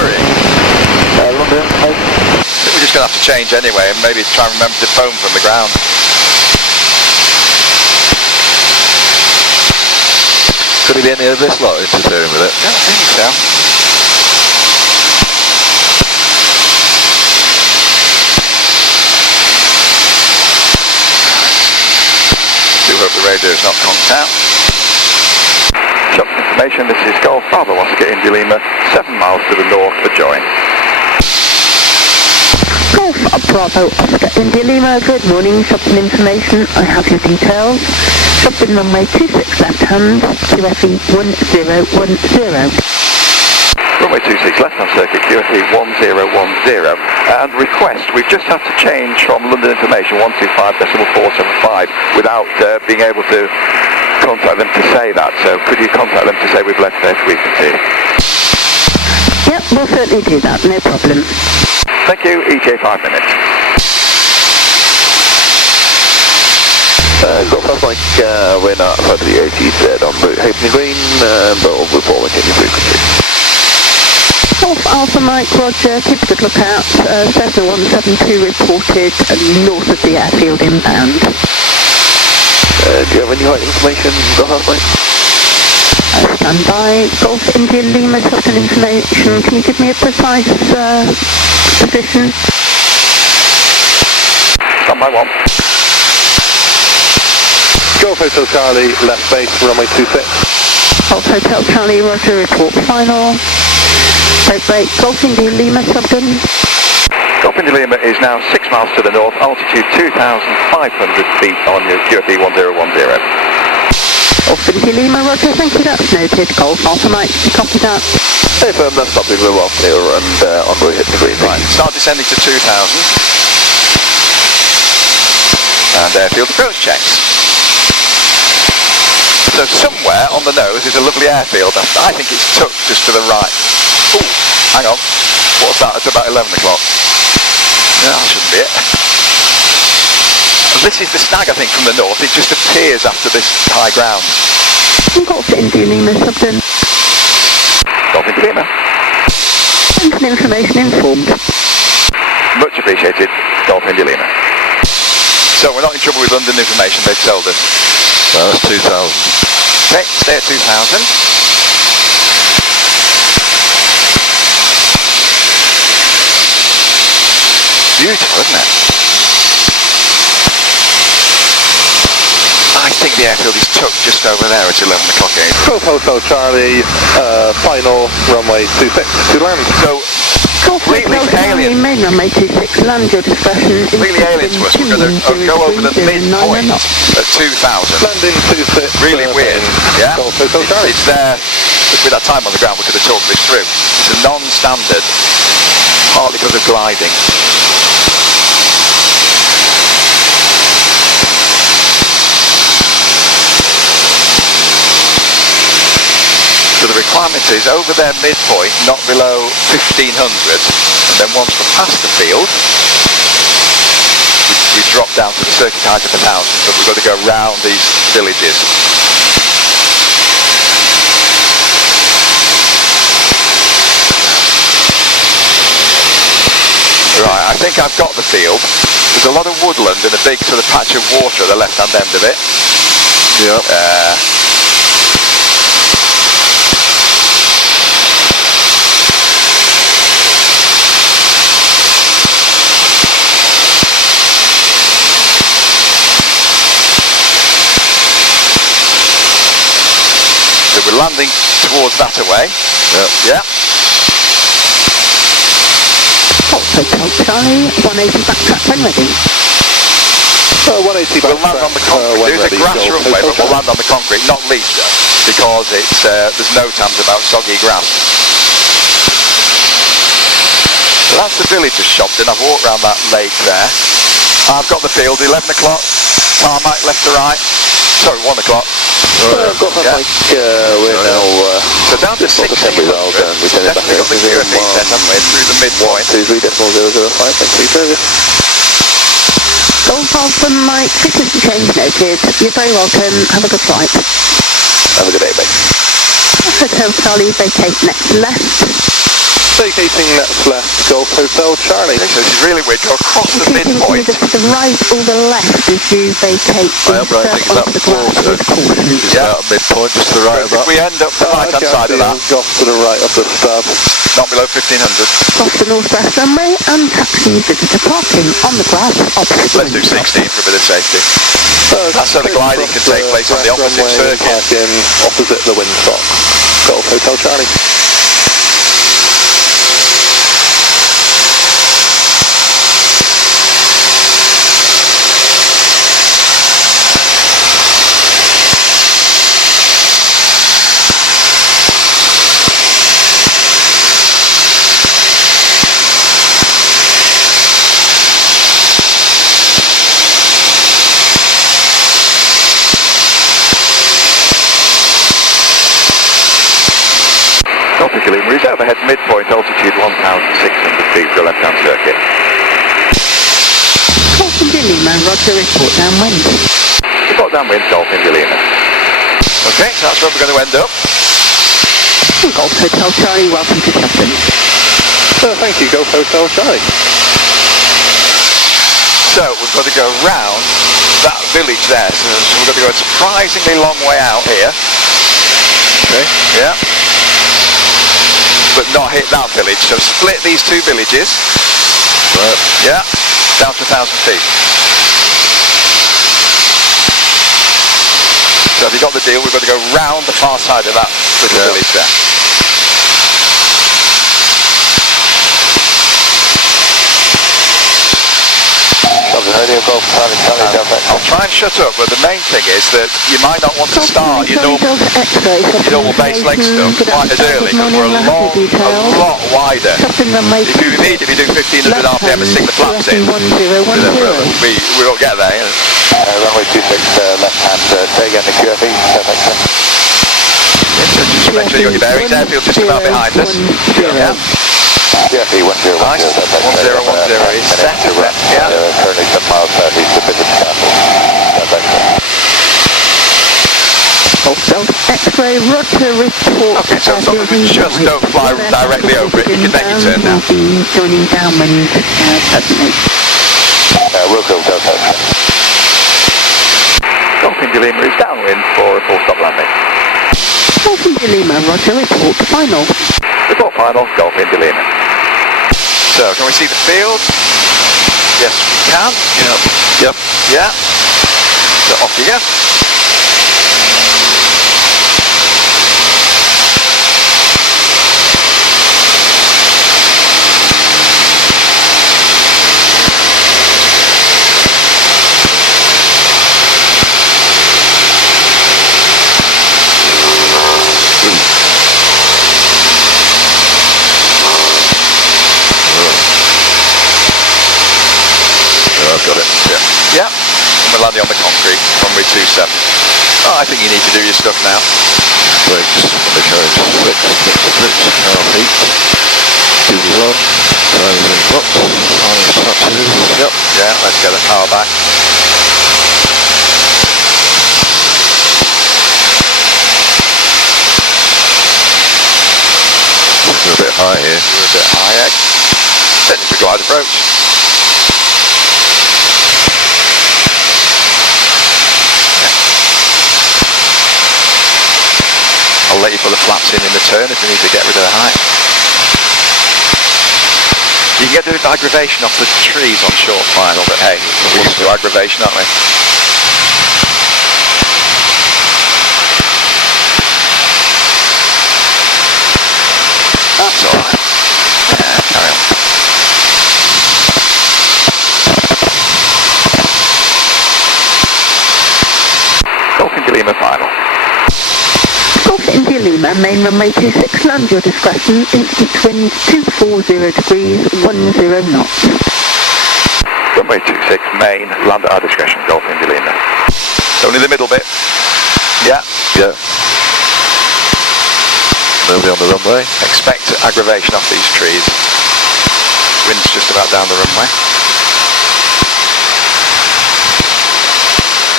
Worrying. London, I think we're just going to have to change anyway and maybe try and remember to phone from the ground. Could it be any of this lot interfering with it? Yeah, I think so. Do hope the radio is not conked out. Shobdon information. This is Golf Bravo Oscar India Lima. 7 miles to the north for join. Golf Bravo Oscar India Lima, good morning. Shobdon information, I have your details. Shobdon runway 26 left hand, QFE 1010. Runway 26 left hand circuit, QFE 1010. And request, we've just had to change from London information 125.475 without being able to contact them to say that. So could you contact them to say we've left their frequency? Yep, we'll certainly do that, no problem. Thank you, ETA 5 minutes. Golf Alpha Mike, we're not outside of the ATZ on route Hapenny Green, but we'll report when getting frequency. Golf Alpha Mike, Roger, keep a good lookout. Cessna 172 reported north of the airfield inbound. Do you have any height information, Golf Alpha Mike? Stand by. Golf India Lima, Shobdon information. Can you give me a precise position? Stand by 1. Golf Hotel Charlie, left base, runway 26. Golf Hotel Charlie, Roger, report final. Break, Golf India Lima, Shobdon. Golf India Lima is now 6 miles to the north, altitude 2,500 feet on your QFE 1010. Golf India Lima, Roger, thank you, that's noted. Golf Alpha Mike, copy that. Hey firm, that's probably we're well clear and on route Hapenny Green. Right, start descending to 2,000. And airfield approach checks. So somewhere on the nose is a lovely airfield. I think it's tucked just to the right. Ooh, hang on. What's that? It's about 11 o'clock. No, that shouldn't be it. This is the snag, I think, from the north. It just appears after this high ground. Golf India Lima, Shobdon. Golf India Lima. Thanks for information informed. Much appreciated, Golf India Lima. So we're not in trouble with London information, they've told us. No, that's 2,000. Okay, stay at 2,000. Beautiful, isn't it? I think the airfield is tucked just over there at 11 o'clock AM. Golf Hotel Charlie, final runway 26 to land. So, completely alien. Main runway 26, land your discretion. Completely alien to us. We're going to go over the midpoint at 2,000. Landing 26. Really weird. Yeah? Golf Hotel Charlie. It's there. With that time on the ground, we could have talked this through. It's a non-standard, partly because of gliding. So the requirement is over their midpoint, not below 1,500, and then once we're past the field, we drop down to the circuit height of 1,000, but we've got to go round these villages. Right, I think I've got the field. There's a lot of woodland and a big sort of patch of water at the left-hand end of it. Yep. So we're landing towards that away. Yep. Yeah. Hotel Charlie, 180 backtrack when ready. 180 We'll land on the concrete. There's a grass runway, but we'll land on the concrete, not least because it's there's no times about soggy grass. So that's the village of Shobdon. I've walked around that lake there. I've got the field, 11 o'clock, tarmac left to right. Sorry, 1 o'clock. I've got that like, we're now, so down to 1600. Definitely got the QFE set, haven't we, through the midpoint. 23.005, thanks for your service. Golf Alpha Mike, frequency change noted. You're very welcome. Have a good flight. Have a good day, mate. Hotel Charlie, vacate next left. Vacating next left, Golf Hotel Charlie. Okay, so this is really weird. Go across the midpoint. To the right or the left as you vacate I am right, I think onto that the ground with caution. Is that midpoint, just to the right of that? If we end up the right-hand side of that, off to the right of the stub. not below 1,500. Cross the northwest runway and taxi visitor parking on the grass opposite. Let's do 16 for a bit of safety. That's so the gliding can take place on the opposite circuit. Parking opposite the windsock. Golf Hotel Charlie. Reach overhead midpoint, altitude 1,600 feet for a left-hand circuit. Golf India Lima, Roger, report downwind. Report downwind, Golf India Lima. Okay, so that's where we're going to end up. Golf Hotel Charlie, welcome to Shobdon. Thank you, Golf Hotel Charlie. So we've got to go round that village there. So we've got to go a surprisingly long way out here. Okay. Yeah. But not hit that village. So split these two villages. Right. Yeah. Down to 1,000 feet. So have you got the deal? We've got to go round the far side of that little village there. I'll try and shut up, but the main thing is that you might not want to start your normal base leg stuff quite as early because we're a lot wider. If you do 1,500 RPM and stick the flaps in, we won't get there. Runway 26 left hand, say again the QFE, perfect. So just make sure you got your bearings. Airfield just about behind us. Yeah. QFE 1010. Nice. 1010 is set. Yeah. Currently 7 miles southeast of Village Castle. Perfect. Delta X-ray, Roger, report report. Okay, so as long as we just don't fly directly over it, you can make your turn now. We'll be joining downwind presently. Welcome, Delta. Golf India Lima is downwind for a full stop landing. Golf India Lima, roger, report final. Report final, Golf India Lima. So, can we see the field? Yes, we can. Yep. Yeah. So off you go. I've got it. Yeah. And we're landing on the concrete, runway 27. Oh, I think you need to do your stuff now. Brakes, undercarriage, fixed, mixed approach, now heat. Duty on, drivers in box, harness touches. Yep. Yeah, let's get the power back. We're a bit high here. We're a bit high, egg. Setting to glide approach. I'll let you put the flaps in the turn if we need to get rid of the height. You can get the aggravation off the trees on short final, but hey, we're used to aggravation, aren't we? That's alright. Yeah, carry on. Golf India Lima final. Golf India Lima, main runway 26, land your discretion, instant winds 240 degrees, 10 knots. Runway 26, main, land at our discretion, Golf India Lima. Only the middle bit. Yeah. Yeah. Nobody on the runway. Expect aggravation off these trees. Wind's just about down the runway.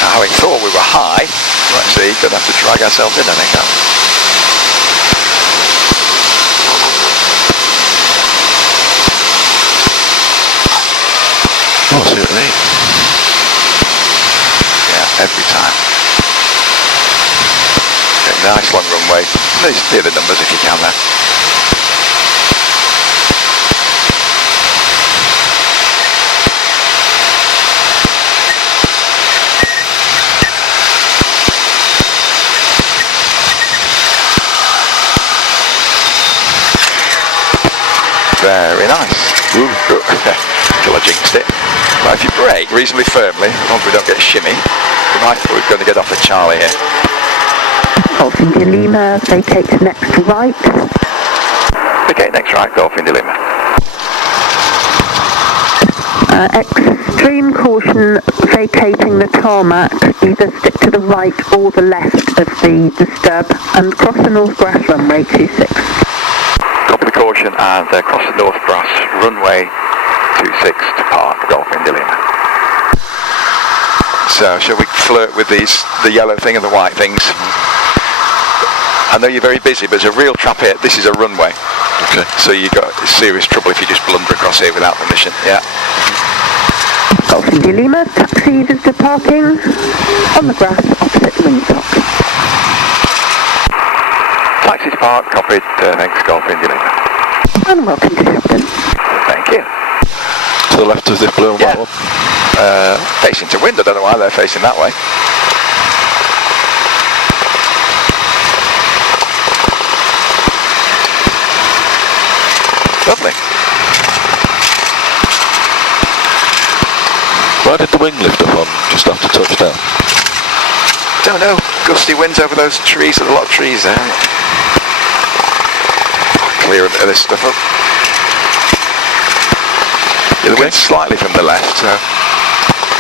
Now, having thought we were high, we're actually going to have to drag ourselves in, I think. Oh, I see what I mean. Yeah, every time. Okay, nice long runway. Please clear the numbers if you can there. Very nice. Till I jinxed it. Right, if you brake reasonably firmly, as long as we don't get shimmy, we're going to get off the Charlie here. Golf India Lima, vacate next right. Okay, next right, Golf India Lima. Extreme caution vacating the tarmac, either stick to the right or the left of the stub and cross the North Grass runway 26. Copy the caution and cross the North Grass runway 26 to park, Golf India Lima. So, shall we flirt with the yellow thing and the white things? I know you're very busy, but it's a real trap here. This is a runway. Okay. So you've got serious trouble if you just blunder across here without permission. Yeah. Golf India Lima, taxi visitor parking on the grass opposite the windsock. Taxis parked, copied, next Golf India Lima. And welcome to Shobdon. Thank you. To the left of this blue and white one? Facing to wind, I don't know why they're facing that way. Lovely. Why did the wing lift up on just after touchdown? Don't know. Gusty winds over those trees. There's a lot of trees there. Clear a bit of this stuff up. Yeah, the wind's slightly from the left, so...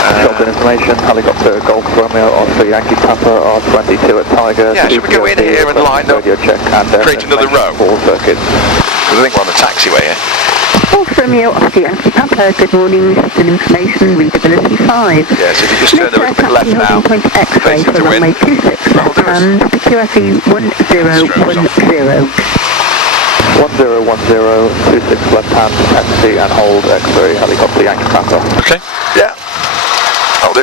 Shobdon information, helicopter Golf Romeo on the Yankee Papa R22 at Tiger. Yeah, should we go in here and line up, radio check and create another row? All circuits. Because I think we're on the taxiway here. Golf Romeo Oscar Yankee Papa, good morning, Shobdon information, readability 5. Yes, if you just turn a little bit left now, point X-ray facing for the wind. runway 26 left hand, QFE 1010. 1010, 26 left hand, taxi and hold X-ray, helicopter Yankee Papa. Okay. Yeah. I'll do.